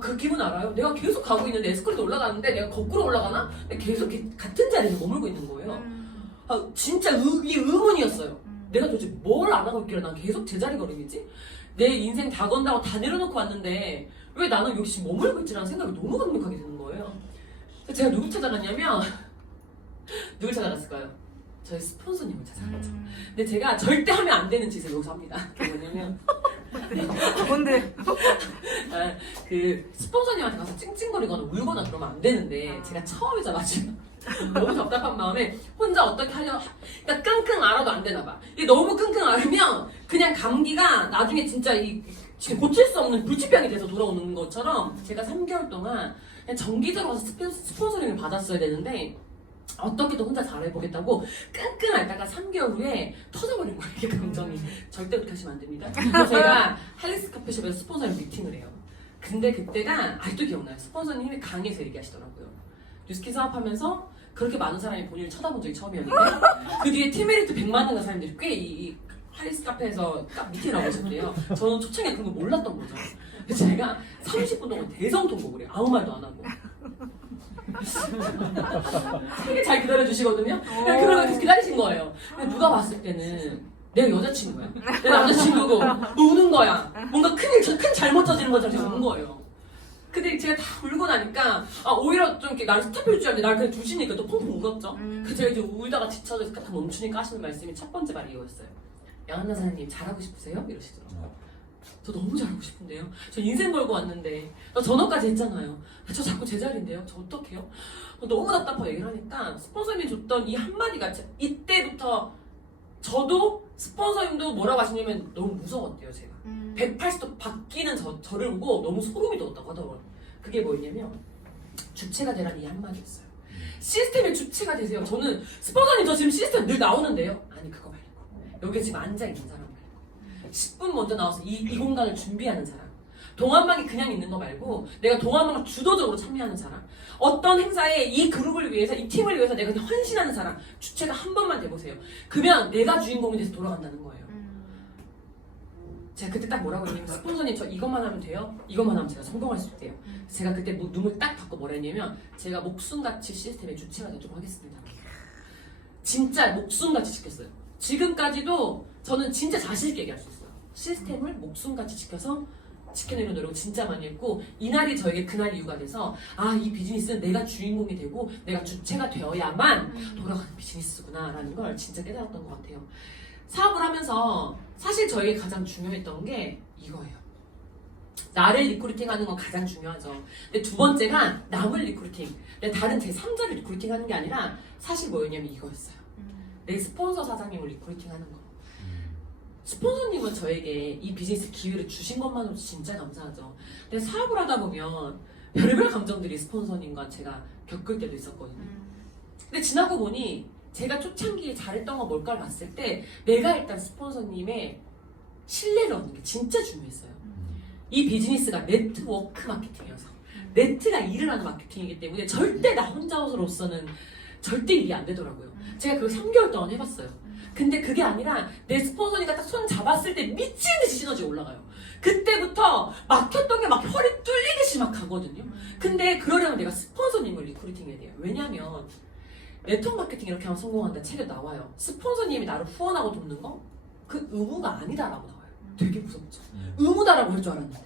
그 기분 알아요? 내가 계속 가고 있는데 에스컬레이터 올라가는데 내가 거꾸로 올라가나? 근데 계속 같은 자리에 머물고 있는 거예요. 진짜 이게 의문이었어요. 내가 도대체 뭘 안 하고 있길래 난 계속 제자리 걸음이지? 내 인생 다 건다고 다 내려놓고 왔는데 왜 나는 여기 지금 머물고 있지라는 생각이 너무 강력하게 드는 거예요. 그래서 제가 누구 찾아갔냐면 누굴 찾아갔을까요? 저희 스폰서님을 찾아갔죠. 근데 제가 절대 하면 안 되는 짓을 여기서 합니다. 그게 뭐냐면 뭔데? 그 스폰서님한테 가서 찡찡거리거나 울거나 그러면 안 되는데 제가 처음이자마자 너무 답답한 마음에 혼자 어떻게 하려고 그러니까 끙끙 앓아도 안 되나 봐. 이게 너무 끙끙 앓으면 그냥 감기가 나중에 진짜 지금 고칠 수 없는 불치병이 돼서 돌아오는 것처럼 제가 3개월 동안 그냥 정기적으로 가서 스폰서링을 받았어야 되는데 어떻게든 혼자 잘해보겠다고 끙끙 앓다가 3개월 후에 터져버린 거예요. 이게 감정이. 절대 그렇게 하시면 안 됩니다. 그래서 제가 할리스 카페숍에서 스폰서링 미팅을 해요. 근데 그때가 아직도 기억나요. 스폰서님이 강의에서 얘기하시더라고요. 뉴스킨 사업하면서 그렇게 많은 사람이 본인을 쳐다본 적이 처음이었는데 그 뒤에 티메리트 100만 원 사람들이 꽤 이 할리스 카페에서 딱 미팅을 하고 오셨대요. 저는 초창기에 그런 거 몰랐던 거죠. 그래서 제가 30분 동안 대성통곡을 해요. 아무 말도 안 하고. 되게 잘 기다려주시거든요. 그러면 계속 기다리신 거예요. 근데 누가 봤을 때는 내가 여자친구야. 내 남자친구고 우는 거야. 뭔가 큰 잘못 저지른 것처럼 제가 우는 거예요. 근데 제가 다 울고 나니까 오히려 좀 이렇게 나를 스탑해줄 줄 알았는데 나를 그냥 두시니까 또 펑펑 울었죠. 그래서 제가 이제 울다가 지쳐서 딱 멈추니까 하시는 말씀이 첫 번째 말이 이거였어요. 양한나 사장님 잘하고 싶으세요? 이러시더라고요. 저 너무 잘하고 싶은데요. 저 인생 걸고 왔는데 저 전업까지 했잖아요. 저 자꾸 제자리인데요. 저 어떡해요? 너무 답답하고 얘기를 하니까 스폰서님이 줬던 이 한마디가 이때부터 저도 스폰서님도 뭐라고 하시냐면 너무 무서웠대요. 제가 180도 바뀌는 저를 보고 너무 소름이 돋았다고 하더라고요. 그게 뭐였냐면 주체가 되라는 이 한마디였어요. 시스템의 주체가 되세요. 저는 스폰서님 저 지금 시스템 늘 나오는데요. 아니 그거 말고 여기 지금 앉아있는 사람 말고 10분 먼저 나와서 이 공간을 준비하는 사람, 동안방이 그냥 있는 거 말고 내가 동안방을 주도적으로 참여하는 사람, 어떤 행사에 이 그룹을 위해서 이 팀을 위해서 내가 그냥 헌신하는 사람, 주체가 한 번만 돼보세요. 그러면 내가 주인공이 돼서 돌아간다는 거예요. 제가 그때 딱 뭐라고 했냐면 스폰서님 저 이것만 하면 돼요? 이것만 하면 제가 성공할 수 있대요. 제가 그때 눈을 딱 닫고 뭐라 했냐면 제가 목숨같이 시스템의 주체가 되도록 하겠습니다. 진짜 목숨같이 지켰어요. 지금까지도 저는 진짜 자신있게 얘기할 수 있어요. 시스템을 목숨같이 지켜내는 노력을 진짜 많이 했고 이날이 저에게 그날 이유가 돼서 이 비즈니스는 내가 주인공이 되고 내가 주체가 되어야만 돌아가는 비즈니스구나 라는 걸 진짜 깨달았던 것 같아요. 사업을 하면서 사실 저에게 가장 중요했던 게 이거예요. 나를 리크루팅하는 건 가장 중요하죠. 근데 두 번째가 남을 리크루팅, 다른 제3자를 리크루팅하는 게 아니라 사실 뭐였냐면 이거였어요. 내 스폰서 사장님을 리크루팅하는 거. 스폰서님은 저에게 이 비즈니스 기회를 주신 것만으로도 진짜 감사하죠. 근데 사업을 하다 보면 별의별 감정들이 스폰서님과 제가 겪을 때도 있었거든요. 근데 지나고 보니 제가 초창기에 잘했던 건 뭘까를 봤을 때 내가 일단 스폰서님의 신뢰를 얻는 게 진짜 중요했어요. 이 비즈니스가 네트워크 마케팅이어서 네트가 일을 하는 마케팅이기 때문에 절대 나 혼자서로서는 절대 일이 안 되더라고요. 제가 그걸 3개월 동안 해봤어요. 근데 그게 아니라 내 스폰서니까 딱 손 잡았을 때 미친 듯이 시너지가 올라가요. 그때부터 막혔던 게 막 혈이 뚫리듯이 막 가거든요. 근데 그러려면 내가 스폰서님을 리크루팅해야 돼요. 왜냐면 네트워크 마케팅 이렇게 하면 성공한다 책에 나와요. 스폰서님이 나를 후원하고 돕는 거? 그 의무가 아니다라고 나와요. 되게 무섭죠. 의무다라고 할 줄 알았는데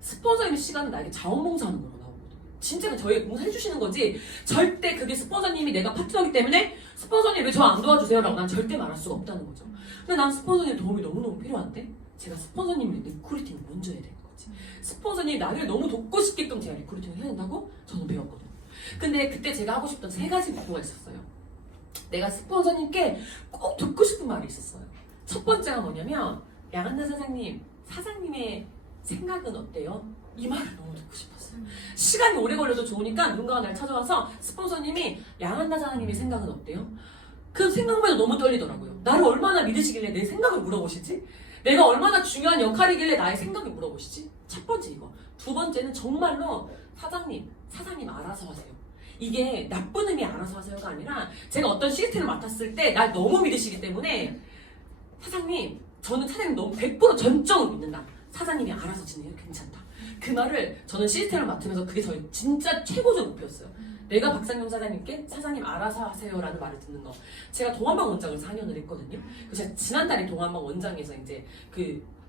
스폰서님의 시간은 나에게 자원봉사하는 거로 나오거든요. 진짜 저희 봉사해주시는 거지 절대 그게 스폰서님이 내가 파트너이기 때문에 스폰서님 왜 저 안 도와주세요? 라고 난 절대 말할 수가 없다는 거죠. 근데 난 스폰서님 도움이 너무너무 필요한데 제가 스폰서님을 리크루팅을 먼저 해야 되는 거지. 스폰서님이 나를 너무 돕고 싶게끔 제가 리크루팅을 해야 된다고 저는 배웠거든요. 근데 그때 제가 하고 싶던 3가지 목표가 있었어요. 내가 스폰서님께 꼭 듣고 싶은 말이 있었어요. 첫 번째가 뭐냐면 양한나 사장님의 생각은 어때요? 이 말을 너무 듣고 싶었어요. 시간이 오래 걸려도 좋으니까 누군가가 날 찾아와서 스폰서님이 양한나 사장님의 생각은 어때요? 그 생각만 해도 너무 떨리더라고요. 나를 얼마나 믿으시길래 내 생각을 물어보시지? 내가 얼마나 중요한 역할이길래 나의 생각을 물어보시지? 첫 번째 이거. 두 번째는 정말로 사장님 알아서 하세요. 이게 나쁜 의미 알아서 하세요가 아니라 제가 어떤 시스템을 맡았을 때 날 너무 믿으시기 때문에 사장님, 저는 사장님 너무 100% 전적으로 믿는다. 사장님이 알아서 진행해요. 괜찮다. 그 말을 저는 시스템을 맡으면서 그게 저희 진짜 최고적 목표였어요. 내가 박상용 사장님께 사장님 알아서 하세요라는 말을 듣는 거. 제가 동안방 원장을 4년을 했거든요. 그래서 제가 지난달에 동안방 원장에서 이제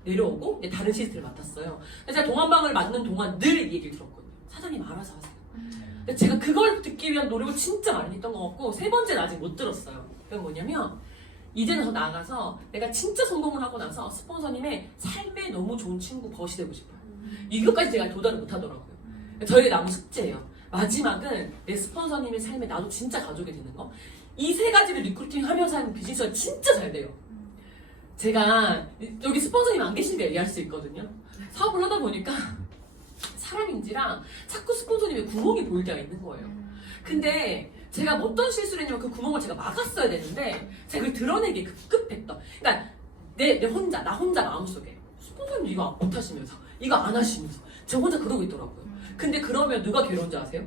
내려오고 이제 다른 시스템을 맡았어요. 그래서 제가 동안방을 맡는 동안 늘 이 얘기를 들었거든요. 사장님 알아서 하세요. 근데 제가 그걸 듣기 위한 노력을 진짜 많이 했던 것 같고 세 번째는 아직 못 들었어요. 그건 뭐냐면 이제는 더 나아가서 내가 진짜 성공을 하고 나서 스폰서님의 삶에 너무 좋은 친구 벗이 되고 싶어요. 이것까지 제가 도달을 못하더라고요. 저에게 남은 숙제예요. 마지막은 내 스폰서님의 삶에 나도 진짜 가족이 되는 거. 이 세 가지를 리크루팅하면서 하는 비즈니스가 진짜 잘 돼요. 제가 여기 스폰서님 안 계시니까 얘기할 수 있거든요. 사업을 하다 보니까 사람인지랑 자꾸 스폰서님의 구멍이 보일 때가 있는 거예요. 근데 제가 어떤 실수를 했냐면 그 구멍을 제가 막았어야 되는데 제가 그걸 드러내기에 급급했던. 그러니까 나 혼자 마음속에 스폰서님 이거 못하시면서 이거 안 하시면서 제가 혼자 그러고 있더라고요. 근데 그러면 누가 괴로운 줄 아세요?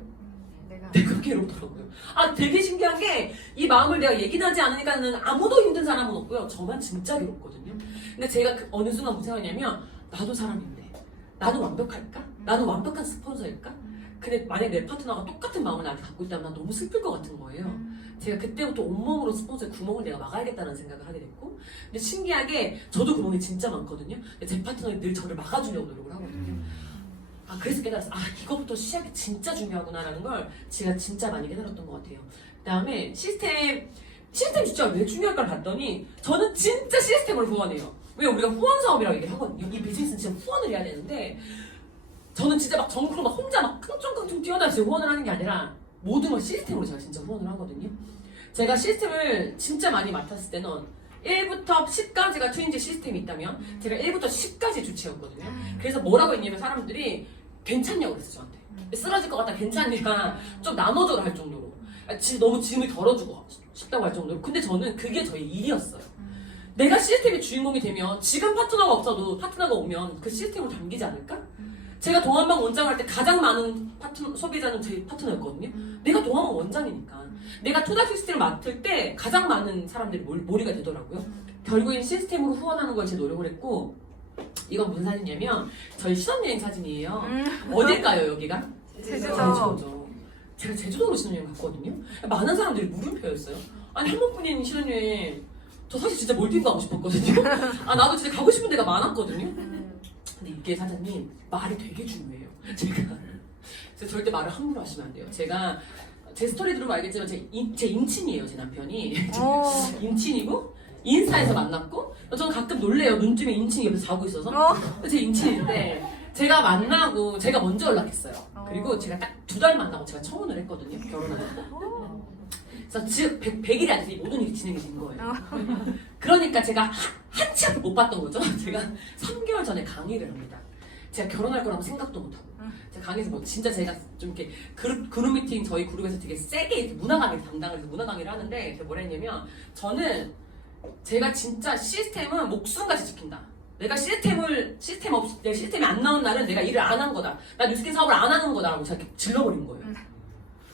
내가 괴롭더라고요. 되게 신기한 게 이 마음을 내가 얘기하지 않으니까는 아무도 힘든 사람은 없고요. 저만 진짜 괴롭거든요. 근데 제가 어느 순간 무슨 생각이냐면 나도 사람인데 나도 완벽할까? 나도 완벽한 스폰서일까? 근데 만약 내 파트너가 똑같은 마음을 나한테 갖고 있다면 난 너무 슬플 것 같은 거예요. 제가 그때부터 온몸으로 스폰서의 구멍을 내가 막아야겠다는 생각을 하게 됐고 근데 신기하게 저도 구멍이 진짜 많거든요. 근데 제 파트너는 늘 저를 막아주려고 노력을 하거든요. 그래서 깨달았어요. 이거부터 시작이 진짜 중요하구나라는 걸 제가 진짜 많이 깨달았던 것 같아요. 그 다음에 시스템 진짜 왜 중요할까를 봤더니 저는 진짜 시스템을 후원해요. 왜 우리가 후원 사업이라고 얘기를 하거든요. 이 비즈니스는 진짜 후원을 해야 되는데 저는 진짜 막 정크로 막 혼자 막 끙충끙충 뛰어다니면서 후원을 하는 게 아니라 모든 걸 시스템으로 제가 진짜 후원을 하거든요. 제가 시스템을 진짜 많이 맡았을 때는 1부터 10까지가 트윈즈 시스템이 있다면 제가 1부터 10까지 주체였거든요. 그래서 뭐라고 했냐면 사람들이 괜찮냐고 그랬어요 저한테. 쓰러질 것 같다 괜찮니까 좀 나눠줘라 할 정도로 너무 짐을 덜어주고 싶다고 할 정도로. 근데 저는 그게 저의 일이었어요. 내가 시스템의 주인공이 되면 지금 파트너가 없어도 파트너가 오면 그 시스템으로 담기지 않을까? 제가 동안방 원장 할 때 가장 많은 소비자는 제 파트너였거든요. 내가 동안방 원장이니까. 내가 투자 시스템을 맡을 때 가장 많은 사람들이 몰이가 되더라고요. 결국엔 시스템으로 후원하는 걸 제 노력을 했고 이건 무슨 사진이냐면 저희 신혼여행 사진이에요. 어딜까요 여기가? 제주도. 제가 제주도로 신혼여행 갔거든요. 많은 사람들이 물음표였어요. 한 번뿐인 신혼여행 저 사실 진짜 몰디브 가고 싶었거든요. 나도 진짜 가고 싶은 데가 많았거든요. 근데 이게 사장님 말이 되게 중요해요. 제가 절대 말을 함부로 하시면 안 돼요. 제가 제 스토리 들으면 알겠지만 제 인친이에요. 제 남편이 인친이고 인스타에서 만났고 저는 가끔 놀래요. 눈쯤에 인친이 옆에서 자고 있어서 제 인친인데 제가 만나고 제가 먼저 연락했어요. 그리고 제가 딱 2달 만나고 제가 청혼을 했거든요. 결혼하고. 그래서 즉 100일이 안 돼서 이 모든 일이 진행이 된 거예요. 그러니까 제가 한치 앞을 못 봤던 거죠. 제가 3개월 전에 강의를 합니다. 제가 결혼할 거라고 생각도 못하고 제가 강의에서 진짜 제가 좀 이렇게 그룹 미팅 저희 그룹에서 되게 세게 이렇게 문화 강의 담당을 해서 문화 강의를 하는데 제가 뭐라 했냐면 저는 제가 진짜 시스템은 목숨같이 지킨다. 내가 내 시스템이 안 나온 날은 내가 일을 안 한 거다. 나 뉴스킨 사업을 안 하는 거다라고 제가 이렇게 질러버린 거예요.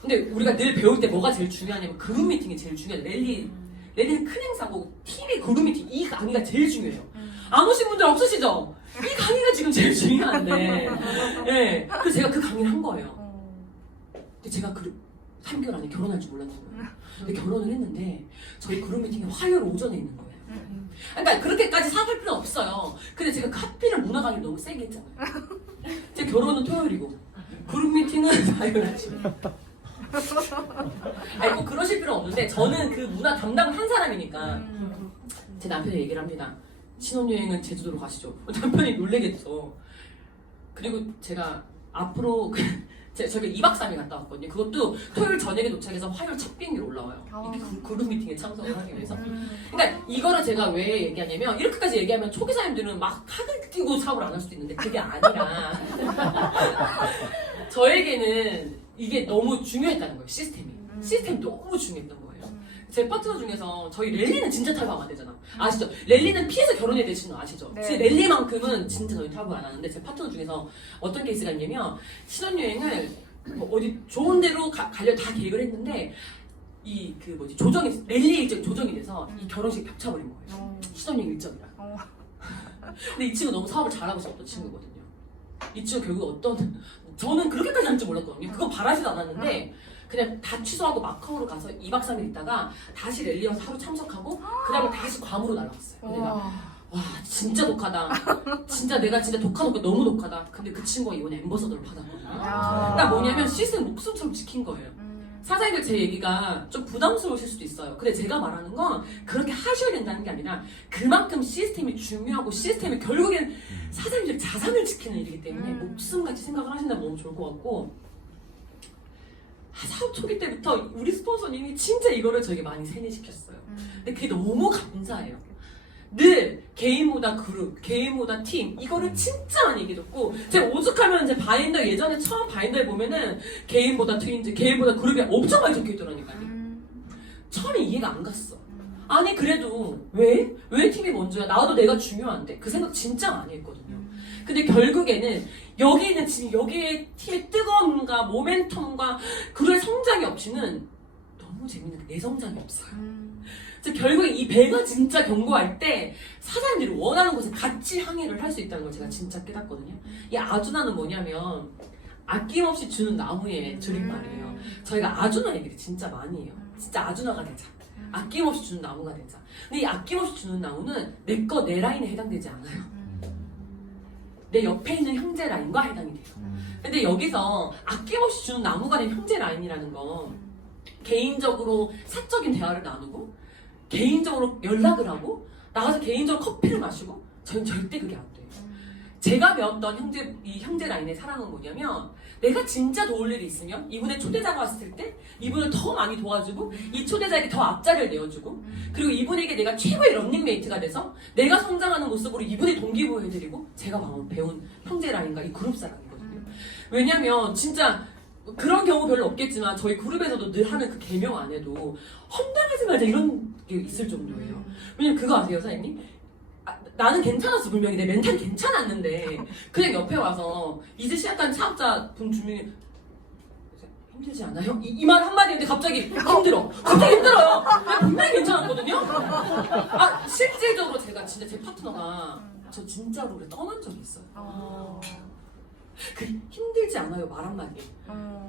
근데 우리가 늘 배울 때 뭐가 제일 중요하냐면 그룹 미팅이 제일 중요해요. 랠리는 큰 행사고 팀이 그룹 미팅 이 강의가 제일 중요해요. 안 오신 분들 없으시죠? 이 강의가 지금 제일 중요한데 네. 그래서 제가 그 강의를 한 거예요. 근데 제가 3개월 안에 결혼할 줄 몰랐던 거예요. 근데 결혼을 했는데 저희 그룹 미팅이 화요일 오전에 있는 거예요. 그러니까 그렇게까지 사업할 필요는 없어요. 근데 제가 그 하필은 문화 강의를 너무 세게 했잖아요. 제 결혼은 토요일이고 그룹 미팅은 화요일 아침에. 꼭 그러실 필요는 없는데 저는 그 문화 담당을 한 사람이니까 제 남편이 얘기를 합니다. 신혼여행은 제주도로 가시죠. 남편이 놀래겠죠. 그리고 제가 앞으로 저희가 2박 3일 갔다 왔거든요. 그것도 토요일 저녁에 도착해서 화요일 첫 비행기로 올라와요. 이렇게 그룹 미팅에 참석을 하기 위해서. 그러니까 이거를 제가 왜 얘기하냐면 이렇게까지 얘기하면 초기사님들은 막 뛰고 사업을 안 할 수도 있는데 그게 아니라 저에게는 이게 너무 중요했다는 거예요. 시스템이 너무 중요했던 거예요. 제 파트너 중에서 저희 랠리는 진짜 타협하면 안 되잖아. 아시죠? 랠리는 피해서 결혼해야 되시는 거 아시죠? 네. 진짜 랠리만큼은 진짜 저희 타협을 안 하는데 제 파트너 중에서 어떤 케이스가 있냐면 신혼여행을 뭐 어디 좋은 데로 가려 다 계획을 했는데 이 그 뭐지 조정이 랠리 일정이 조정이 돼서 이 결혼식 겹쳐버린 거예요. 신혼여행 일정이랑. 근데 이 친구 너무 사업을 잘하고 있었던 친구거든요. 이 친구 결국 저는 그렇게까지 할 줄 몰랐거든요. 그건 바라지도 않았는데 그냥 다 취소하고 마카오로 가서 2박 3일 있다가 다시 랠리 와서 하루 참석하고 그 다음에 다시 괌으로 날아갔어요. 내가 와 진짜 독하다. 진짜 내가 진짜 독하니까 너무 독하다. 근데 그 친구가 이번에 앰버서더를 받았거든요. 그러니까 뭐냐면 시스템 목숨처럼 지킨 거예요. 사장님들 제 얘기가 좀 부담스러우실 수도 있어요. 근데 제가 말하는 건 그렇게 하셔야 된다는 게 아니라 그만큼 시스템이 중요하고 시스템이 결국엔 사장님들 자산을 지키는 일이기 때문에 목숨같이 생각을 하신다면 너무 좋을 것 같고 사업 초기 때부터 우리 스폰서님이 진짜 이거를 저에게 많이 세뇌시켰어요. 근데 그게 너무 감사해요. 늘 개인보다 그룹, 개인보다 팀 이거를 진짜 많이 얘기해줬고 제가 오죽하면 제 바인더 예전에 처음 바인더에 보면은 개인보다 트윈즈, 개인보다 그룹이 엄청 많이 적혀있더라니까요. 처음에 이해가 안 갔어. 아니 그래도 왜 팀이 먼저야? 나도 내가 중요한데 그 생각 진짜 많이 했거든요. 근데 결국에는 여기는 지금 여기에 팀의 뜨거움과 모멘텀과 그럴 성장이 없이는 너무 재밌는 게 내 성장이 없어요. 그래서 결국에 이 배가 진짜 견고할 때 사장님들이 원하는 곳에 같이 항해를 할 수 있다는 걸 제가 진짜 깨닫거든요. 이 아주나는 뭐냐면 아낌없이 주는 나무의 줄임말이에요. 저희가 아주나 얘기를 진짜 많이 해요. 진짜 아주나가 되자. 아낌없이 주는 나무가 되자. 근데 이 아낌없이 주는 나무는 내 거 내 라인에 해당되지 않아요. 내 옆에 있는 형제 라인과 해당이 돼요. 근데 여기서 아낌없이 주는 나무가 된 형제 라인이라는 건 개인적으로 사적인 대화를 나누고 개인적으로 연락을 하고 나가서 개인적으로 커피를 마시고 저는 절대 그게 안 돼요. 제가 배웠던 이 형제 라인의 사랑은 뭐냐면 내가 진짜 도울 일이 있으면 이분의 초대자가 왔을 때 이분을 더 많이 도와주고 이 초대자에게 더 앞자리를 내어주고 그리고 이분에게 내가 최고의 런닝메이트가 돼서 내가 성장하는 모습으로 이분의 동기부여해드리고 제가 배운 형제 라인과 이 그룹 사랑이거든요. 왜냐면 진짜 그런 경우 별로 없겠지만 저희 그룹에서도 늘 하는 그 계명 안에도 험담하지 말자 이런 게 있을 정도예요. 왜냐면 그거 아세요 사장님? 나는 괜찮았어 분명히 내 멘탈이 괜찮았는데 그냥 옆에 와서 이제 시작한 차업자 분 주민이 힘들지 않아요? 이 말 한마디 했는데 갑자기 힘들어요. 내가 분명히 괜찮았거든요. 실제적으로 제가 진짜 제 파트너가 저 진짜로 그래 떠난 적이 있어요. 그 힘들지 않아요 말 한마디에.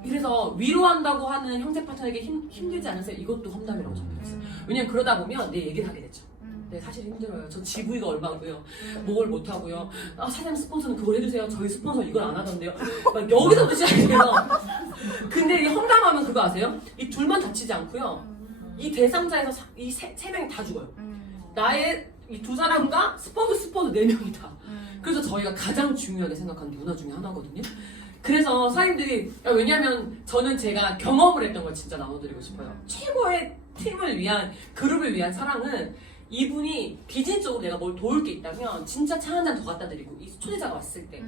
그래서 위로한다고 하는 형제 파트너에게 힘들지 않으세요? 이것도 험담이라고 적혀있어요. 왜냐면 그러다 보면 내 얘기를 하게 되죠. 네, 사실 힘들어요. 저 GV가 얼마고요. 뭘 못하고요. 사장님 스폰서는 그걸 해주세요. 저희 스폰서 이걸 안 하던데요. 막 여기서부터 시작해요. 근데 이 험담하면 그거 아세요? 이 둘만 다치지 않고요. 이 대상자에서 이 세 명이 다 죽어요. 나의 이 두 사람과 스폰서 4명이 다. 그래서 저희가 가장 중요하게 생각하는 문화 중에 하나거든요. 그래서 사장님들이 왜냐면 저는 제가 경험을 했던 걸 진짜 나눠드리고 싶어요. 최고의 팀을 위한 그룹을 위한 사랑은 이분이 비즈니스적으로 내가 뭘 도울 게 있다면 진짜 차 한 잔 더 갖다 드리고 이 초대자가 왔을 때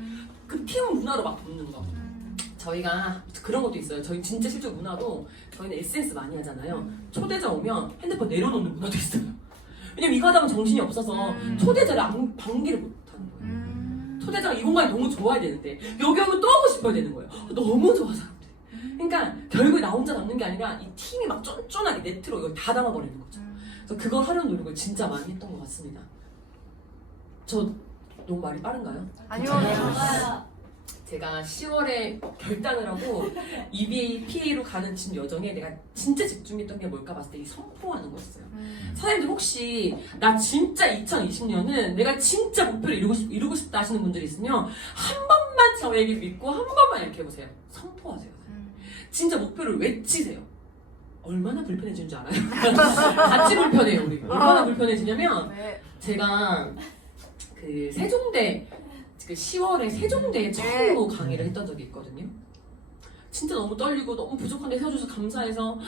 그 팀 문화로 막 돕는 거. 저희가 그런 것도 있어요. 저희 진짜 실적 문화도 저희는 SNS 많이 하잖아요. 초대자 오면 핸드폰 내려놓는 문화도 있어요. 왜냐면 이거 하다 보면 정신이 없어서 초대자를 방기를 못하는 거예요. 초대자가 이 공간이 너무 좋아야 되는데 여기 오면 또 하고 싶어야 되는 거예요. 너무 좋아 사람들이. 그러니까 결국에 나 혼자 남는 게 아니라 이 팀이 막 쫀쫀하게 네트로 이걸 다 담아버리는 거죠. 그래서 그걸 하려는 노력을 진짜 많이 했던 것 같습니다. 저 너무 말이 빠른가요? 아니요. 제가 10월에 결단을 하고 EBAPA로 가는 진 여정에 내가 진짜 집중했던 게 뭘까 봤을 때 이 선포하는 거였어요. 사장님들 혹시 나 진짜 2020년은 내가 진짜 목표를 이루고 싶다 하시는 분들이 있으면 한 번만 저에게 믿고 한 번만 이렇게 해보세요. 선포하세요. 진짜 목표를 외치세요. 얼마나 불편해지는 줄 알아요? 같이 불편해요 우리. 얼마나 불편해지냐면 제가 그 세종대 그 10월에 세종대에 처음으로 강의를 했던 적이 있거든요. 진짜 너무 떨리고 너무 부족한데 세워줘서 감사해서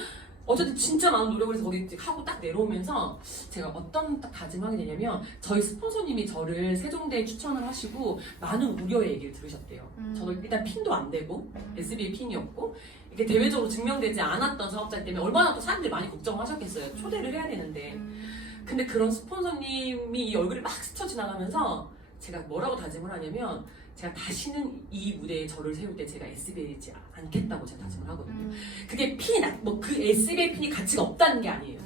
어쨌든 진짜 많은 노력을 해서 거기 하고 딱 내려오면서 제가 어떤 딱 다짐하게 되냐면 저희 스폰서님이 저를 세종대에 추천을 하시고 많은 우려의 얘기를 들으셨대요. 저도 일단 핀도 안 되고 SBA 핀이었고 이게 대외적으로 증명되지 않았던 사업자이기 때문에 얼마나 또 사람들이 많이 걱정하셨겠어요. 초대를 해야 되는데. 근데 그런 스폰서님이 이 얼굴이 막 스쳐 지나가면서 제가 뭐라고 다짐을 하냐면 제가 다시는 이 무대에 저를 세울 때 제가 SBA이지 않겠다고 제가 다짐을 하거든요. 그게 핀이 그 SBA 핀이 가치가 없다는 게 아니에요.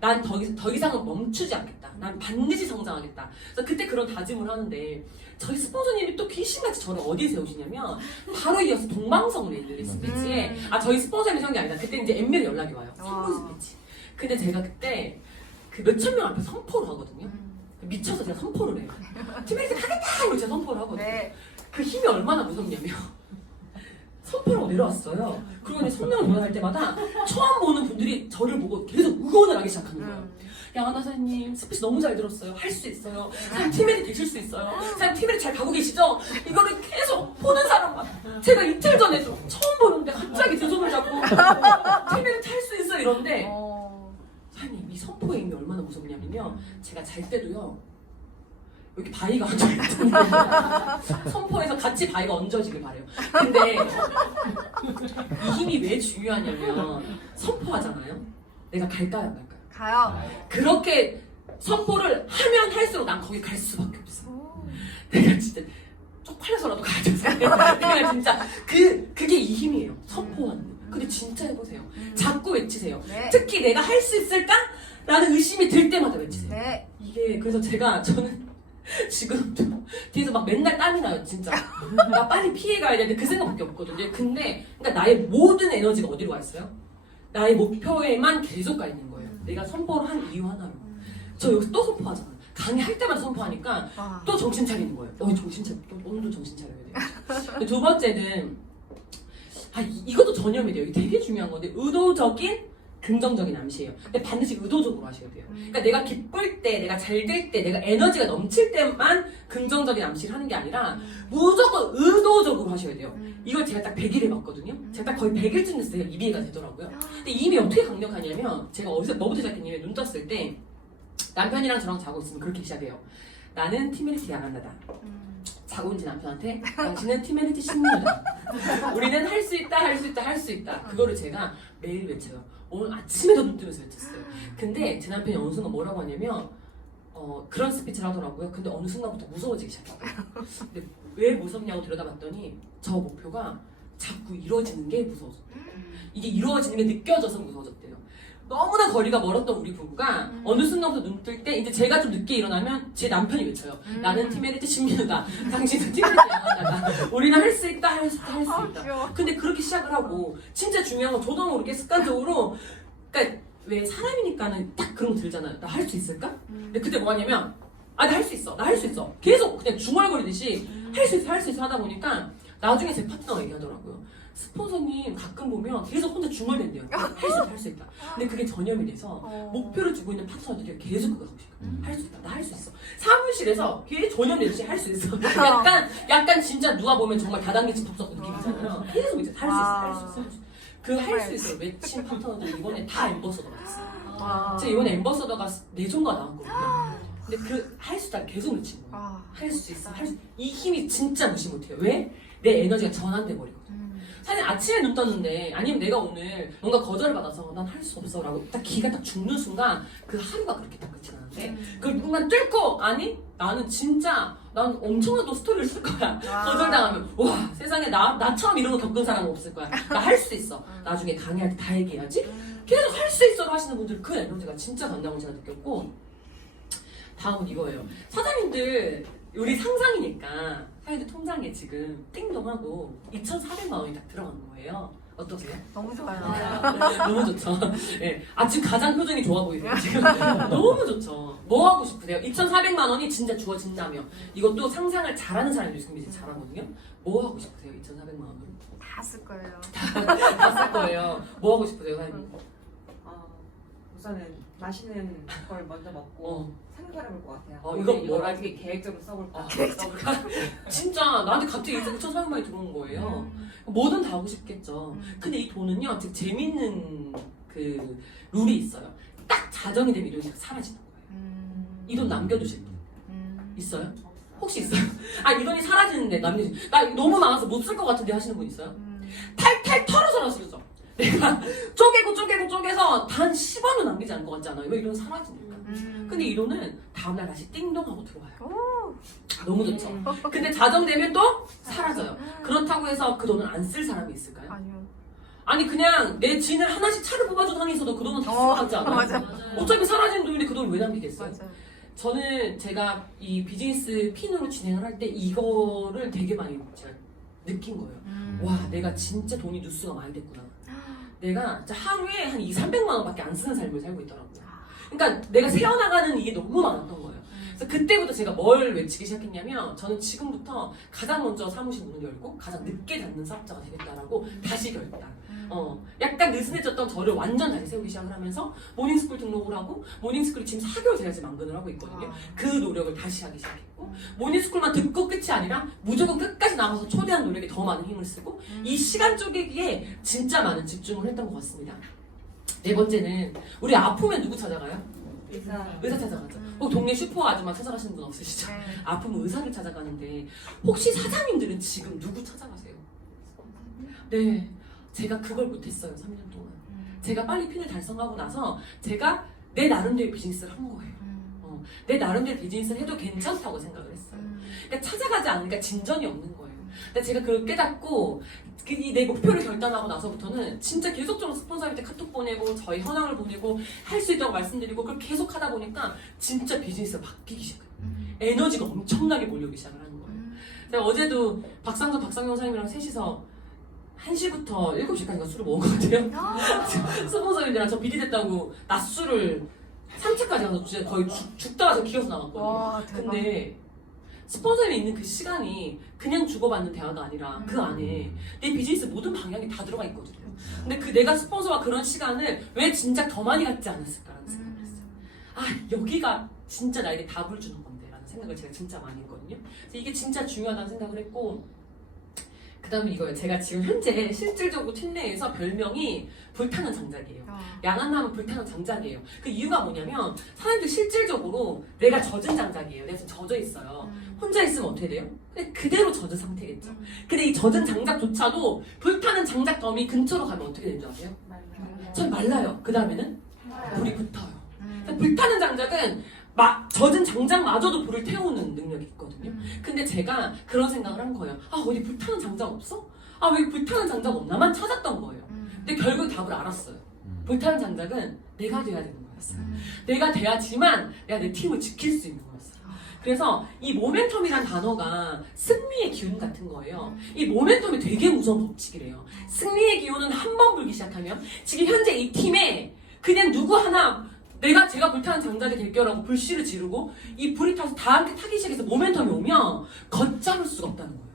난 더 이상은 멈추지 않겠다. 난 반드시 성장하겠다. 그래서 그때 그런 다짐을 하는데 저희 스폰서님이 또 귀신같이 저를 어디에 세우시냐면 바로 이어서 동방성 레일리 스피치에 저희 스폰서님이 세운 게 아니다. 그때 이제 엠밀 연락이 와요. 선물 스피치. 근데 제가 그때 그 몇천 명 앞에 선포를 하거든요. 미쳐서 제가 선포를 해요. 팀에서 가겠다! 이러고 제가 선포를 하거든요. 네. 그 힘이 얼마나 무섭냐면 선포를 하고 내려왔어요. 그리고 이제 성명을 전화할 때마다 처음 보는 분들이 저를 보고 계속 응원을 하기 시작하는 거예요. 양하나 사장님 스피치 너무 잘 들었어요. 할 수 있어요. 사장님 팀에디 되실 수 있어요. 사장님 팀에디 잘 가고 계시죠? 이거를 계속 보는 사람만 제가 이틀 전에도 처음 보는데 갑자기 두 손을 잡고 팀에디 할 수 있어 이런데 사장님 이 선포의 의미 얼마나 무섭냐면요. 제가 잘 때도요. 여기 바위가 얹어있잖아요. 선포에서 같이 바위가 얹어지길 바래요. 근데 이 힘이 왜 중요하냐면 선포하잖아요. 내가 갈까요 안 갈까요? 가요. 그렇게 선포를 하면 할수록 난 거기 갈 수밖에 없어. 내가 진짜 쪽팔려서라도 가야 돼. 내가 진짜 그게 이 힘이에요. 선포하는 거. 근데 진짜 해보세요. 자꾸 외치세요. 네. 특히 내가 할 수 있을까? 라는 의심이 들 때마다 외치세요. 네. 이게 그래서 저는 지금도 뒤에서 막 맨날 땀이 나요 진짜. 나 빨리 피해 가야 되는데 그 생각밖에 없거든요. 근데 그러니까 나의 모든 에너지가 어디로 가 있어요? 나의 목표에만 계속 가 있는 거예요. 내가 선포를 한 이유 하나로. 저 여기서 또 선포하잖아요. 강의할 때마다 선포하니까 또 정신 차리는 거예요. 정신 차려. 오늘도 정신 차려야 돼요. 두 번째는 이것도 전염이 돼요. 이게 되게 중요한 건데 의도적인 긍정적인 암시예요. 근데 반드시 의도적으로 하셔야 돼요. 그러니까 내가 기쁠 때, 내가 잘 될 때, 내가 에너지가 넘칠 때만 긍정적인 암시를 하는 게 아니라 무조건 의도적으로 하셔야 돼요. 이걸 제가 딱 100일 해봤거든요. 제가 딱 거의 100일쯤 됐어요. 이해가 되더라고요. 근데 이 힘이 어떻게 강력하냐면 제가 뭐부터 시작했냐면 눈 떴을 때 남편이랑 저랑 자고 있으면 그렇게 시작해요. 나는 팀메리트 양한나다. 자고 있는 남편한테 당신은 팀메리트 신민이다. 우리는 할 수 있다, 할 수 있다, 할 수 있다. 그거를 제가 매일 외쳐요. 오늘 아침에도 눈 뜨면서 외쳤어요. 근데 제 남편이 어느 순간 뭐라고 하냐면 그런 스피치를 하더라고요. 근데 어느 순간부터 무서워지기 시작했어요. 근데 왜 무섭냐고 들여다봤더니 저 목표가 자꾸 이루어지는 게 무서워졌대요. 이게 이루어지는 게 느껴져서 무서워졌대요. 너무나 거리가 멀었던 우리 부부가 어느 순간부터 눈 뜰 때 이제 제가 좀 늦게 일어나면 제 남편이 외쳐요. 나는 팀메리트 신민우다. 당신은 팀메리트 양한나다. 우리는 할 수 있다, 할 수 있다, 할 수 있다. 근데 그렇게 시작을 하고 진짜 중요한 건 저도 모르게 습관적으로 그러니까 왜 사람이니까는 딱 그런 거 들잖아요. 나 할 수 있을까? 근데 그때 뭐 하냐면 나 할 수 있어. 나 할 수 있어. 계속 그냥 중얼거리듯이 할 수 있어, 할 수 있어 하다 보니까 나중에 제 파트너가 얘기하더라고요. 스폰서님 가끔 보면 계속 혼자 중얼댄대요. 할 수 있다, 할 수 있다. 근데 그게 전염이 돼서 목표를 주고 있는 파트너들이 계속 그거 하고 싶어요. 할 수 있다, 나 할 수 있어. 사무실에서 계속 전염되듯이 할 수 있어. 약간 진짜 누가 보면 정말 다단계 집합적 느낌이잖아요. 계속 이제 할 수 있어, 할 수 있어, 할 수 있어. 그 할 수 있어 외친 파트너들 이번에 다 엠버서더가 됐어요. 제가 이번에 엠버서더가 4종가 나왔거든요. 근데 그 할 수 있다 계속 외치는 거예요. 할 수 있어, 할 수. 이 힘이 진짜 무시 못해요. 왜? 내 에너지가 전환돼 버리거든. 사실 아침에 눈 떴는데 아니면 내가 오늘 뭔가 거절을 받아서 난 할 수 없어 라고 딱 기가 딱 죽는 순간 그 하루가 그렇게 딱 끝이 나는데 그걸 누군가 뚫고 아니 나는 진짜 난 엄청난 또 스토리를 쓸 거야. 거절당하면 와 세상에 나처럼 이런 거 겪은 사람은 없을 거야. 나 할 수 있어. 나중에 강의할 때 다 얘기해야지. 계속 할 수 있어로 하시는 분들 그 에너지가 진짜 간다고 제가 느꼈고 다음은 이거예요. 사장님들 우리 상상이니까 사장님들 통장에 지금 띵동하고 2,400만 원이 딱 들어간 거예요. 어떠세요? 너무 좋아요. 너무 좋죠. 네. 지금 가장 표정이 좋아 보이세요. 지금 너무 좋죠. 뭐 하고 싶으세요? 2,400만 원이 진짜 주어진다며. 이것도 상상을 잘하는 사람이 요즘 이제 잘하거든요. 뭐 하고 싶으세요? 2,400만 원으로? 다 쓸 거예요. 다 쓸 거예요. 뭐 하고 싶으세요, 사장님? 우선은 맛있는 걸 먼저 먹고 생각을 해볼 것 같아요. 이거 이걸 뭐라 어떻게 계획적으로 써볼까? 진짜 나한테 갑자기 2,400만 원이 들어온 거예요. 뭐든 다 하고 싶겠죠. 근데 이 돈은요, 지금 재밌는 그 룰이 있어요. 딱 자정이 되면 이 돈이 사라지는 거예요. 이 돈 남겨두실 분 있어요? 혹시 있어요? 아, 이 돈이 사라지는데 남겨두실 나 너무 많아서 못 쓸 것 같은데 하시는 분 있어요? 탈탈 털어서 쓰죠. 내가 쪼개서 단 10원은 남기지 않을 것 같지 않아요? 왜 이 돈 사라지니까. 근데 이 돈은 다음날 다시 띵동 하고 들어와요. 너무 좋죠. 근데 자정되면 또 사라져요. 그렇다고 해서 그 돈을 안 쓸 사람이 있을까요? 아니요. 아니 그냥 내 진을 하나씩 차를 뽑아준 한이 있어도 그 돈은 다 쓰고 가지 않아요? 맞아. 어차피 사라지는 돈인데 그 돈을 왜 남기겠어요? 맞아. 저는 제가 이 비즈니스 핀으로 진행을 할 때 이거를 되게 많이 제가 느낀 거예요. 와, 내가 진짜 돈이 누수가 많이 됐구나. 내가 진짜 하루에 한 200~300만 원밖에 안 쓰는 삶을 살고 있더라고요. 그러니까 내가 새어나가는 이게 너무 많았던 거예요. 그래서 그때부터 제가 뭘 외치기 시작했냐면 저는 지금부터 가장 먼저 사무실 문을 열고 가장 늦게 닫는 사업자가 되겠다라고 다시 결단. 약간 느슨해졌던 저를 완전 다시 세우기 시작을 하면서 모닝스쿨 등록을 하고 모닝스쿨이 지금 4개월 제가 지금 만근을 하고 있거든요. 그 노력을 다시 하기 시작했고 모닝스쿨만 듣고 끝이 아니라 무조건 끝까지 나가서 초대한 노력에 더 많은 힘을 쓰고 이 시간 쪼개기에 진짜 많은 집중을 했던 것 같습니다. 네 번째는 우리 아프면 누구 찾아가요? 의사 찾아가죠. 혹 동네 슈퍼 아줌마 찾아가시는 분 없으시죠? 네. 아프면 의사를 찾아가는데 혹시 사장님들은 지금 누구 찾아가세요? 네, 제가 그걸 못했어요. 3년 동안. 제가 빨리 핀을 달성하고 나서 제가 내 나름대로 비즈니스를 한 거예요. 내 나름대로 비즈니스를 해도 괜찮다고 생각을 했어요. 그러니까 찾아가지 않으니까 진전이 없는 거예요. 근데 제가 그걸 깨닫고 이 내 목표를 결단하고 나서부터는 진짜 계속적으로 스폰서한테 카톡 보내고 저희 현황을 보내고 할 수 있다고 말씀드리고 그걸 계속 하다 보니까 진짜 비즈니스가 바뀌기 시작해요. 에너지가 엄청나게 몰려오기 시작을 하는 거예요. 제가 어제도 박상영 선생님이랑 셋이서 1시부터 7시까지가 술을 먹은 것 같아요. 스폰서님들이랑 저 비리 됐다고 낮술을 3차까지 가서 진짜 거의 죽다가 기어서 나왔거든요. 와, 대박. 근데 스폰서님이 있는 그 시간이 그냥 주고받는 대화가 아니라 그 안에 내 비즈니스 모든 방향이 다 들어가 있거든요. 근데 그 내가 스폰서와 그런 시간을 왜 진작 더 많이 갖지 않았을까라는 생각을 했어요. 아, 여기가 진짜 나에게 답을 주는 건데 라는 생각을 제가 진짜 많이 했거든요. 그래서 이게 진짜 중요하다는 생각을 했고 그 다음에 이거예요. 제가 지금 현재 실질적으로 팀 내에서 별명이 불타는 장작이에요. 양한나면 불타는 장작이에요. 그 이유가 뭐냐면 사람들 실질적으로 내가 젖은 장작이에요. 내가 지금 젖어 있어요. 혼자 있으면 어떻게 돼요? 그냥 그대로 젖은 상태겠죠. 근데 이 젖은 장작조차도 불타는 장작 더미 근처로 가면 어떻게 되는 줄 아세요? 전 말라요. 그 다음에는 불이 붙어요. 그러니까 불타는 장작은 젖은 장작마저도 불을 태우는 능력이 있거든요. 근데 제가 그런 생각을 한 거예요. 아, 어디 불타는 장작 없어? 아, 왜 불타는 장작 없나만 찾았던 거예요. 근데 결국 답을 알았어요. 불타는 장작은 내가 돼야 되는 거였어요. 내가 돼야지만 내가 내 팀을 지킬 수 있는 거였어요. 그래서 이 모멘텀이란 단어가 승리의 기운 같은 거예요. 이 모멘텀이 되게 무서운 법칙이래요. 승리의 기운은 한 번 불기 시작하면 지금 현재 이 팀에 그냥 누구 하나 제가 불타는 장작이 될 거라고 불씨를 지르고 이 불이 타서 다 함께 타기 시작해서 모멘텀이 오면 걷잡을 수가 없다는 거예요.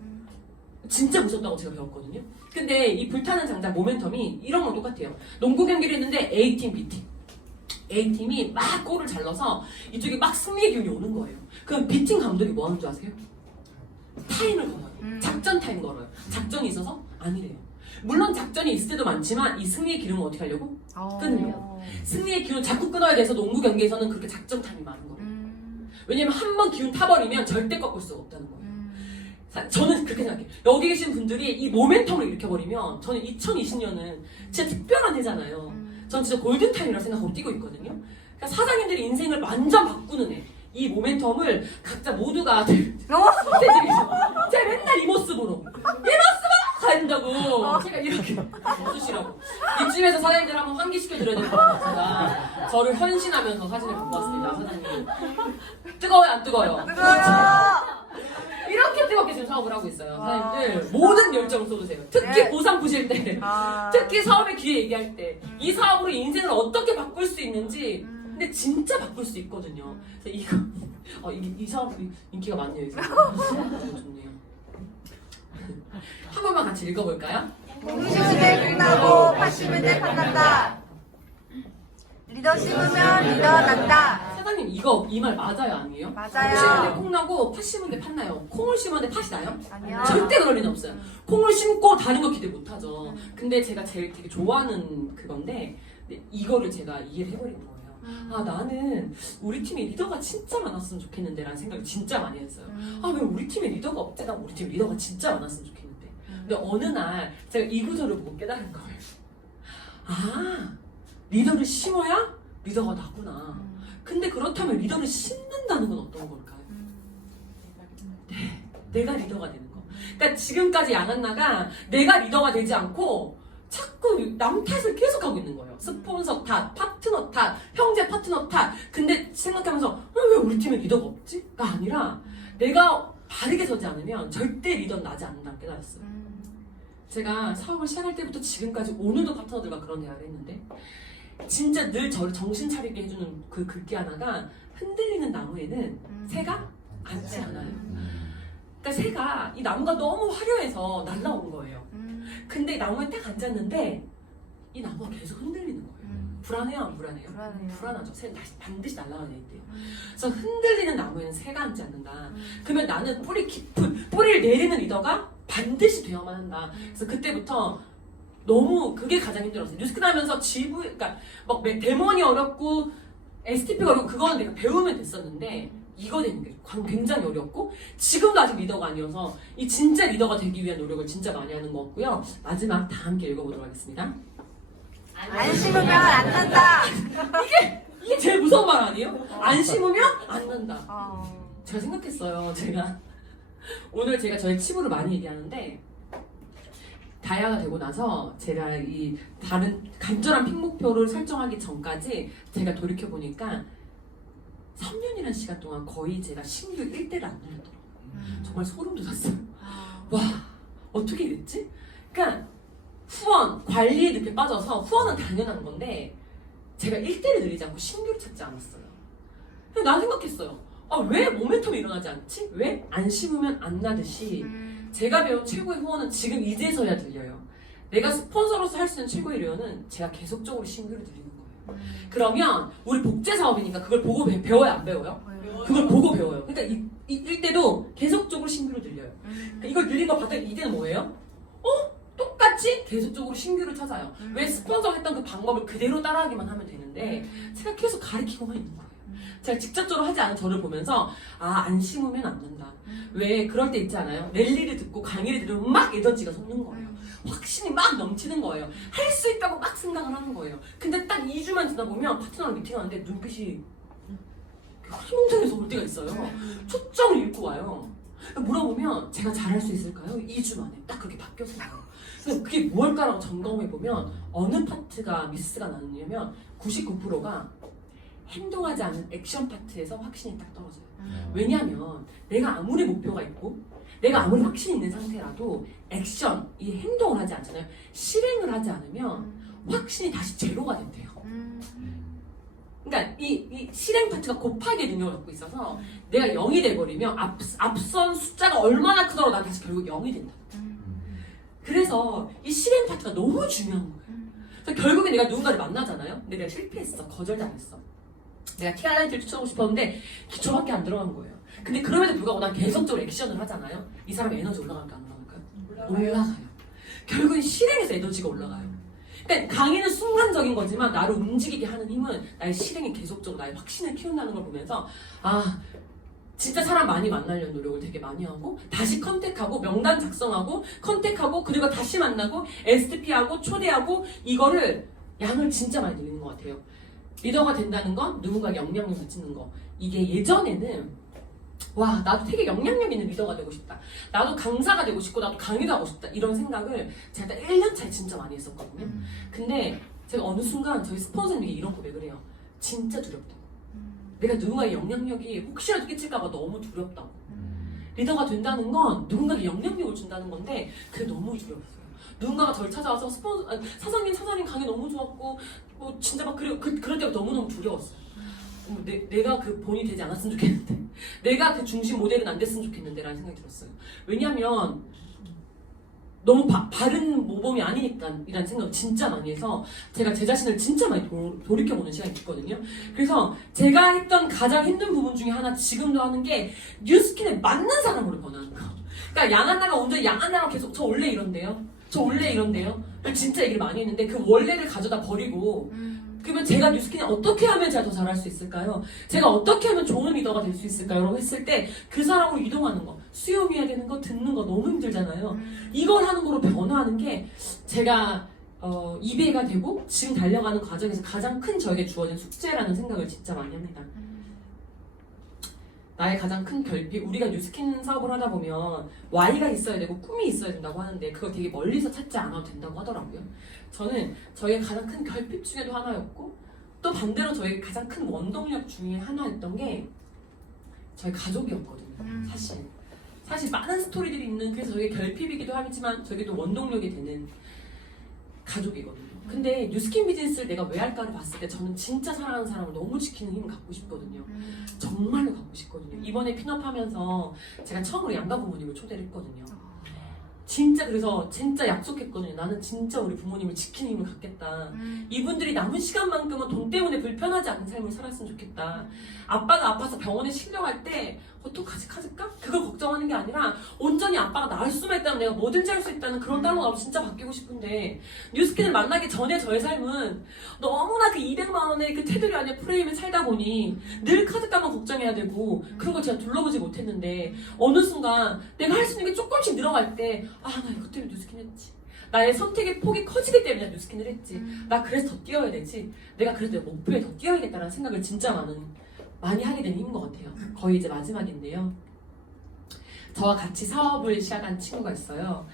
진짜 무섭다고 제가 배웠거든요. 근데 이 불타는 장작 모멘텀이 이런 건 똑같아요. 농구 경기를 했는데 A팀, B팀. A팀이 막 골을 잘 넣어서 이쪽에 막 승리의 기운이 오는 거예요. 그럼 B팀 감독이 뭐 하는 줄 아세요? 타임을 걸어요. 작전 타임 걸어요. 작전이 있어서 아니래요. 물론 작전이 있을 때도 많지만 이 승리의 기운은 어떻게 하려고? 끊으려고. 승리의 기운 자꾸 끊어야 돼서 농구 경기에서는 그렇게 작전 타임이 많은 거예요. 왜냐면 한 번 기운 타버리면 절대 꺾을 수가 없다는 거예요. 저는 그렇게 생각해요. 여기 계신 분들이 이 모멘텀을 일으켜버리면 저는 2020년은 진짜 특별한 해잖아요. 전 진짜 골든타임이라고 생각하고 뛰고 있거든요. 그러니까 사장님들이 인생을 완전 바꾸는 해. 이 모멘텀을 각자 모두가 제가 맨날 이 모습으로 가야 된다고 제가 이렇게 웃으시라고 이쯤에서 사장님들 한번 환기시켜드려야 될 것 같아요. 저를 헌신하면서 사진을 갖고 왔습니다. 사장님 뜨거워요 안 뜨거워요? 이렇게 뜨겁게 지금 사업을 하고 있어요. 사장님들 모든 열정을 쏟으세요. 특히 네. 고3 보실 때 특히 사업의 기회 얘기할 때 이 사업으로 인생을 어떻게 바꿀 수 있는지 근데 진짜 바꿀 수 있거든요. 그래서 이 사업이 인기가 많네요. 이 사업. 좋네요. 한 번만 같이 읽어볼까요? 60대 끝나고 80대 끝난다. 리더십이면 리더 난다. 사장님 이 말 맞아요 아니에요? 맞아요. 심은데 콩 나고 팥 심은데 팥 나요. 콩을 심었는데 팥이 나요? 아니요. 절대 그럴 리는 없어요. 콩을 심고 다른 거 기대 못하죠. 근데 제가 제일 되게 좋아하는 그건데 근데 이거를 제가 이해를 해버린 거예요. 아, 나는 우리 팀에 리더가 진짜 많았으면 좋겠는데 라는 생각을 진짜 많이 했어요. 아, 왜 우리 팀에 리더가 없지? 나 우리 팀에 리더가 진짜 많았으면 좋겠는데. 근데 어느 날 제가 이 구조를 보고 깨달은 거예요. 아, 리더를 심어야 리더가 나구나. 근데 그렇다면 리더를 심는다는 건 어떤 걸까요? 네, 내가 리더가 되는 거. 그러니까 지금까지 양한나가 내가 리더가 되지 않고 자꾸 남 탓을 계속하고 있는 거예요. 스폰서 탓, 파트너 탓, 형제 파트너 탓. 근데 생각하면서 왜 우리 팀에 리더가 없지? 가 아니라 내가 바르게 서지 않으면 절대 리더는 나지 않는다고 깨달았어요. 제가 사업을 시작할 때부터 지금까지 오늘도 파트너들과 그런 대화를 했는데 진짜 늘 저를 정신 차리게 해주는 그 글귀 하나가 흔들리는 나무에는 새가 앉지 않아요. 그러니까 새가 이 나무가 너무 화려해서 날라온 거예요. 근데 나무에 딱 앉았는데 이 나무가 계속 흔들리는 거예요. 불안해요, 안 불안해요? 불안해요. 불안하죠. 새는 반드시 날아가야 돼요. 그래서 흔들리는 나무에는 새가 앉지 않는다. 그러면 나는 뿌리 깊은 뿌리를 내리는 리더가 반드시 되어야만 한다. 그래서 그때부터 너무 그게 가장 힘들었어요. 뉴스크 하면서 그러니까 막 데몬이 어렵고 STP가 어렵고 그거는 내가 배우면 됐었는데 이거 되는 게 굉장히 어렵고 지금도 아직 리더가 아니어서 이 진짜 리더가 되기 위한 노력을 진짜 많이 하는 것 같고요. 마지막 다 함께 읽어보도록 하겠습니다. 안 심으면 안 난다. 이게 제일 무서운 말 아니에요? 안 심으면 안 난다. 제가 생각했어요. 오늘 제가 저희 치부를 많이 얘기하는데 다이아가 되고 나서 제가 이 다른 간절한 픽 목표를 설정하기 전까지 제가 돌이켜보니까 3년이라는 시간 동안 거의 제가 신규 1대를 안 늘렸더라고요. 정말 소름 돋았어요. 와, 어떻게 이랬지? 그러니까 후원, 관리에 늦게 빠져서 후원은 당연한 건데 제가 1대를 늘리지 않고 신규를 찾지 않았어요. 그래서 난 생각했어요. 아, 왜 모멘텀이 일어나지 않지? 왜? 안 심으면 안 나듯이 제가 배운 최고의 후원은 지금 이제서야 들려요. 내가 스폰서로서 할 수 있는 최고의 후원은 제가 계속적으로 신규를 늘리는 거예요. 그러면 우리 복제 사업이니까 그걸 보고 배워요, 안 배워요? 그걸 보고 배워요. 그러니까 이때도 계속적으로 신규를 늘려요. 그러니까 이걸 늘린 거 봤더니 이때는 뭐예요? 똑같이 계속적으로 신규를 찾아요. 왜 스폰서 했던 그 방법을 그대로 따라하기만 하면 되는데 제가 계속 가르치고만 있는 거예요. 제가 직접적으로 하지 않은 저를 보면서 안 심으면 안 된다. 왜 그럴 때 있지 않아요? 랠리를 듣고 강의를 들으면 막 에너지가 솟는 거예요. 확신이 막 넘치는 거예요. 할 수 있다고 막 생각을 하는 거예요. 근데 딱 2주만 지나 보면 파트너랑 미팅하는데 눈빛이 흐리멍텅해서 올 때가 있어요. 초점을 잃고 와요. 물어보면 제가 잘할 수 있을까요? 2주 만에 딱 그렇게 바뀌었어요. 그래서 그게 무엇일까라고 점검해보면 어느 파트가 미스가 나느냐면 99%가 행동하지 않은 액션 파트에서 확신이 딱 떨어져요. 왜냐하면 내가 아무리 목표가 있고 내가 아무리 확신이 있는 상태라도 액션, 이 행동을 하지 않잖아요. 실행을 하지 않으면 확신이 다시 제로가 된대요. 그러니까 이 실행 파트가 곱하기의 능력을 갖고 있어서 내가 0이 돼버리면 앞선 숫자가 얼마나 크더라도 난 다시 결국 0이 된다. 그래서 이 실행 파트가 너무 중요한 거예요. 그래서 결국에 내가 누군가를 만나잖아요. 근데 내가 실패했어. 거절당했어. 내가 TRIT를 추천하고 싶었는데 기초밖에 안 들어간 거예요. 근데 그럼에도 불구하고 난 계속적으로 액션을 하잖아요. 이 사람의 에너지 올라갈까 안 올라갈까요? 올라가요. 결국엔 실행에서 에너지가 올라가요. 그러니까 강의는 순간적인 거지만 나를 움직이게 하는 힘은 나의 실행이 계속적으로 나의 확신을 키운다는 걸 보면서 진짜 사람 많이 만나려는 노력을 되게 많이 하고 다시 컨택하고 명단 작성하고 컨택하고 그리고 다시 만나고 STP하고 초대하고 이거를 양을 진짜 많이 늘리는 것 같아요. 리더가 된다는 건 누군가에게 영향력을 미치는 거. 이게 예전에는 나도 되게 영향력 있는 리더가 되고 싶다. 나도 강사가 되고 싶고 나도 강의도 하고 싶다. 이런 생각을 제가 1년 차에 진짜 많이 했었거든요. 근데 제가 어느 순간 저희 스폰서님에게 이런 고백을 해요. 진짜 두렵다고. 내가 누군가의 영향력이 혹시라도 끼칠까봐 너무 두렵다고. 리더가 된다는 건 누군가에게 영향력을 준다는 건데 그게 너무 두렵어요. 누군가가 저를 찾아와서 사장님 강의 너무 좋았고 진짜 막 그럴 때가 너무너무 두려웠어요. 내가 그 본이 되지 않았으면 좋겠는데 내가 그 중심 모델은 안 됐으면 좋겠는데 라는 생각이 들었어요. 왜냐면 너무 바른 모범이 아니니까 이라는 생각을 진짜 많이 해서 제가 제 자신을 진짜 많이 돌이켜보는 시간이 있거든요. 그래서 제가 했던 가장 힘든 부분 중에 하나 지금도 하는 게 뉴스킨에 맞는 사람으로 변하는 거. 그러니까 양한나가 온전히 양한나랑 계속 저 원래 이런데요. 저 원래 이런데요. 진짜 얘기를 많이 했는데 그 원래를 가져다 버리고 그러면 제가 뉴스킨을 어떻게 하면 제가 더 잘할 수 있을까요? 제가 어떻게 하면 좋은 리더가 될 수 있을까요? 라고 했을 때 그 사람으로 이동하는 거, 수염해야 되는 거, 듣는 거 너무 힘들잖아요. 이걸 하는 거로 변화하는 게 제가 이해가 되고 지금 달려가는 과정에서 가장 큰 저에게 주어진 숙제라는 생각을 진짜 많이 합니다. 나의 가장 큰 결핍, 우리가 뉴스킨 사업을 하다 보면 Y가 있어야 되고 꿈이 있어야 된다고 하는데 그걸 되게 멀리서 찾지 않아도 된다고 하더라고요. 저는 저의 가장 큰 결핍 중에도 하나였고 또 반대로 저에게 가장 큰 원동력 중에 하나였던 게 저희 가족이었거든요. 사실 많은 스토리들이 있는, 그래서 저에게 결핍이기도 하지만 저에게도 원동력이 되는 가족이거든요. 근데 뉴스킨 비즈니스를 내가 왜 할까를 봤을 때 저는 진짜 사랑하는 사람을 너무 지키는 힘을 갖고 싶거든요. 정말로 갖고 싶거든요. 이번에 핀업하면서 제가 처음으로 양가 부모님을 초대를 했거든요. 진짜 그래서 진짜 약속했거든요. 나는 진짜 우리 부모님을 지키는 힘을 갖겠다. 이분들이 남은 시간만큼은 돈 때문에 불편하지 않은 삶을 살았으면 좋겠다. 아빠가 아파서 병원에 실려갈 때 어떡하지? 그걸 걱정하는 게 아니라 온전히 아빠가 나을 수만 있다면 내가 뭐든지 할 수 있다는 그런 딸로 진짜 바뀌고 싶은데 뉴스킨을 만나기 전에 저의 삶은 너무나 그 200만 원의 그 테두리 안에 프레임에 살다 보니 늘 카드값만 걱정해야 되고 그런 걸 제가 둘러보지 못했는데 어느 순간 내가 할 수 있는 게 조금씩 늘어갈 때 나 이것 때문에 뉴스킨 했지. 나의 선택의 폭이 커지기 때문에 내가 뉴스킨을 했지. 나 그래서 더 뛰어야 되지. 내가 그래서 내 목표에 더 뛰어야겠다는 생각을 진짜 많이 하게 된 힘인 것 같아요. 거의 이제 마지막인데요. 저와 같이 사업을 시작한 친구가 있어요.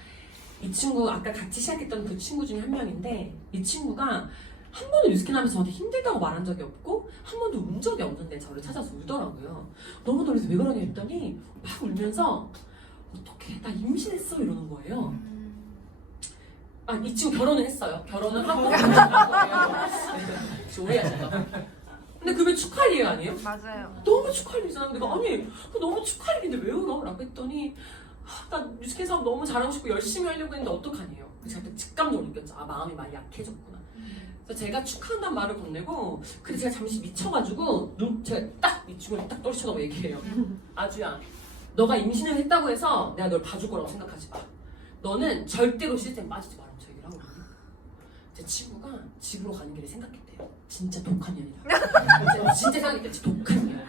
이 친구 아까 같이 시작했던 그 친구 중에 한 명인데 이 친구가 한 번도 뉴스킨 하면서 저한테 힘들다고 말한 적이 없고 한 번도 운 적이 없는데 저를 찾아서 울더라고요. 너무 놀라서 왜 그러냐 했더니 막 울면서 어떡해 나 임신했어 이러는 거예요. 이 친구 결혼을 했어요. 결혼을 하고 오해하셨나? 근데 그게 축하할 일 아니에요? 맞아요. 너무 축하할 일이잖아. 내가 아니 너무 축하할 일인데 왜 울어? 라고 했더니 나 뉴스킨 사업 너무 잘하고 싶고 열심히 하려고 했는데 어떡하니요? 그래서 제가 직감적으로 느꼈죠. 마음이 많이 약해졌구나. 그래서 제가 축하한다는 말을 건네고 근데 제가 잠시 미쳐가지고 제가 딱 이 친구를 딱 떨쳐다고 얘기해요. 아주야 너가 임신을 했다고 해서 내가 널 봐줄 거라고 생각하지 마. 너는 절대로 시스템 빠지지 마라고 저 얘기를 하거든요. 제 친구가 집으로 가는 길에 생각했대요. 진짜 독한 년이다. 진짜 생각했대. 독한 년.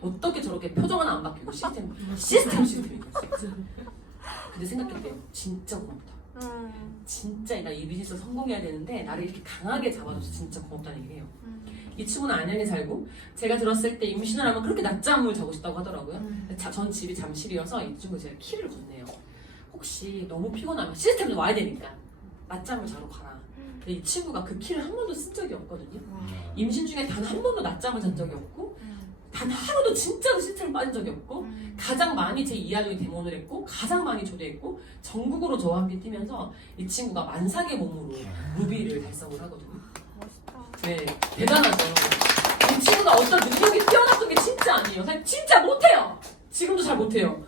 어떻게 저렇게 표정 하나 안 바뀌고 시스템이 있었어. 근데 생각했대요. 진짜 고맙다. 진짜 나 이 비즈니스 성공해야 되는데 나를 이렇게 강하게 잡아줘서 진짜 고맙다는 얘기예요. 이 친구는 안양에 살고 제가 들었을 때 임신을 하면 그렇게 낮잠을 자고 싶다고 하더라고요. 전 집이 잠실이어서 이 친구 제가 키를 건네요. 혹시 너무 피곤하면 시스템도 와야 되니까 낮잠을 자러 가라. 근데 이 친구가 그 키를 한 번도 쓴 적이 없거든요. 임신 중에 단 한 번도 낮잠을 잔 적이 없고 단 하루도 진짜로 시스템을 빠진 적이 없고 가장 많이 제 이하적인 데모를 했고 가장 많이 초대했고 전국으로 저와 함께 뛰면서 이 친구가 만삭의 몸으로 루비를 달성을 하거든요. 네, 대단하죠. 이 친구가 어떤 능력이 뛰어났던 게 진짜 아니에요. 사실 진짜 못해요. 지금도 잘 못해요.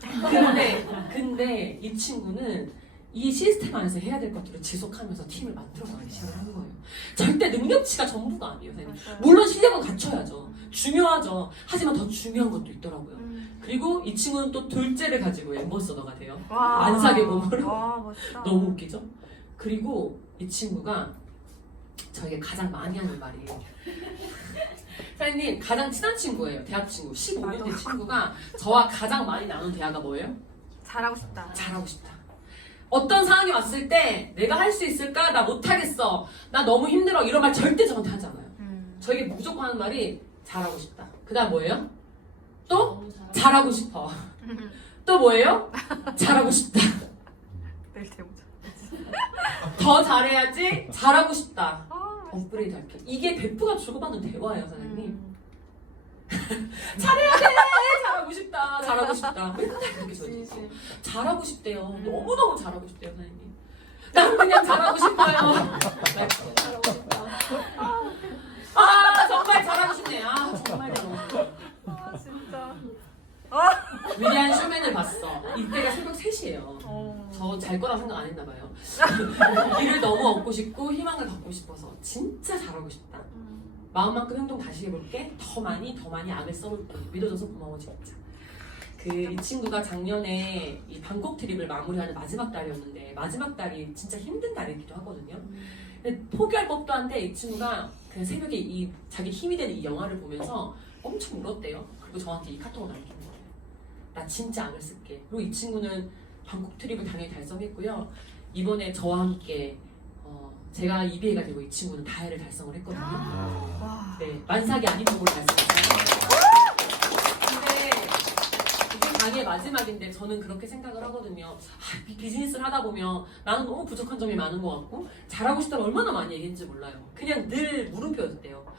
근데 이 친구는 이 시스템 안에서 해야 될 것들을 지속하면서 팀을 만들어가기 시작하는 거예요. 절대 능력치가 전부가 아니에요. 물론 실력은 갖춰야죠. 중요하죠. 하지만 더 중요한 것도 있더라고요. 그리고 이 친구는 또 둘째를 가지고 엠버서더가 돼요. 만삭의 몸으로. 와, 멋있다. 너무 웃기죠? 그리고 이 친구가 저에게 가장 많이 하는 말이에요. 사장님 가장 친한 친구예요. 대학 친구. 15년 된 친구가 저와 가장 많이 나눈 대화가 뭐예요? 잘하고 싶다. 잘하고 싶다. 어떤 상황이 왔을 때 내가 할 수 있을까? 나 못하겠어. 나 너무 힘들어. 이런 말 절대 저한테 하지 않아요. 저에게 무조건 하는 말이 잘하고 싶다. 그 다음 뭐예요? 또? 잘하고 싶어. 또 뭐예요? 잘하고 싶다. 내일 대보자. 더 잘해야지. 잘하고 싶다. 업그레이드 할게. 이게 베프가 주고받는 대화예요, 사장님. 잘해야 돼! 잘하고 싶다. 잘하고 싶다. 맨날 그렇게 저지죠. 잘하고 싶대요. 너무너무 잘하고 싶대요, 사장님. 난 그냥 잘하고 싶어요. 잘하고 싶다. 정말 잘하고 싶네. 정말요. 진짜. 위대한 쇼맨을 봤어. 이때가 새벽 3시예요. 저 잘 거라 생각 안 했나 봐요. 일을 너무 얻고 싶고 희망을 갖고 싶어서 진짜 잘하고 싶다. 마음만큼 행동 다시 해볼게. 더 많이 악을 써볼게. 믿어줘서 고마워 진짜. 이 친구가 작년에 이 방콕 트립을 마무리하는 마지막 달이었는데 마지막 달이 진짜 힘든 달이기도 하거든요. 근데 포기할 법도 한데 이 친구가 그 새벽에 이 자기 힘이 되는 이 영화를 보면서 엄청 울었대요. 그리고 저한테 이 카톡을 남긴 거예요. 나 진짜 악을 쓸게. 그리고 이 친구는 방콕 트립을 당연히 달성했고요. 이번에 저와 함께 제가 2비회가 되고 이 친구는 다해를 달성을 했거든요. 네, 만삭이 아닌 부분을 달성했어요. 근데 이게 강의 마지막인데 저는 그렇게 생각을 하거든요. 비즈니스를 하다 보면 나는 너무 부족한 점이 많은 것 같고 잘하고 싶다고 얼마나 많이 얘기했는지 몰라요. 그냥 늘 물음표였대요.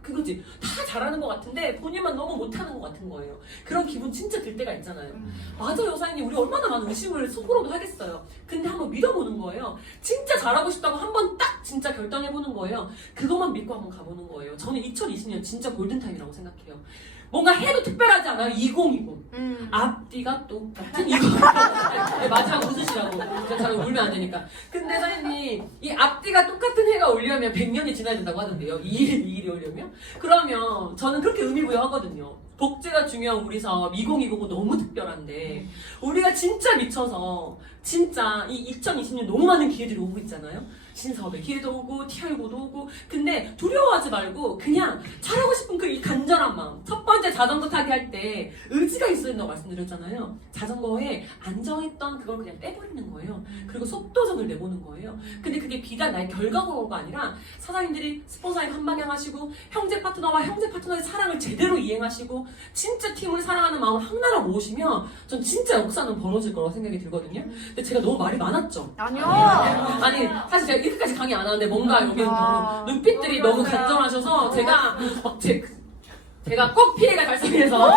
그거지. 다 잘하는 것 같은데 본인만 너무 못하는 것 같은 거예요. 그런 기분 진짜 들 때가 있잖아요. 맞아요, 여사님. 우리 얼마나 많은 의심을 속으로도 하겠어요. 근데 한번 믿어보는 거예요. 진짜 잘하고 싶다고 한번 딱 진짜 결정해보는 거예요. 그것만 믿고 한번 가보는 거예요. 저는 2020년 진짜 골든타임이라고 생각해요. 뭔가 해도 특별하지 않아요? 2020. 앞뒤가 똑같은 2020. 네, 마지막 웃으시라고. 제가 울면 안 되니까. 근데 선생님, 이 앞뒤가 똑같은 해가 오려면 100년이 지나야 된다고 하던데요. 2일이 오려면? 그러면 저는 그렇게 의미부여하거든요. 복제가 중요한 우리 사업 2020은 너무 특별한데 우리가 진짜 미쳐서 진짜 이 2020년 너무 많은 기회들이 오고 있잖아요. 신사업의 기회도 오고 TR고도 오고 근데 두려워하지 말고 그냥 잘하고 싶은 그 이 간절한 마음. 첫 번째 자전거 타기 할 때 의지가 있어야 된다고 말씀드렸잖아요. 자전거에 안정했던 그걸 그냥 떼버리는 거예요. 그리고 속도전을 내보는 거예요. 근데 그게 비단 나의 결과가 아니라 사장님들이 스폰서링 한방향 하시고 형제 파트너와 형제 파트너의 사랑을 제대로 이행하시고 진짜 팀을 사랑하는 마음을 하나로 모으시면 전 진짜 역사는 벌어질 거라고 생각이 들거든요. 근데 제가 너무 말이 많았죠? 아니요. 아니 사실 제가 이렇게까지 강의 안 하는데 뭔가 여기는 너무 눈빛들이 너무 간절하셔서 제가 꼭 피해가 발생해서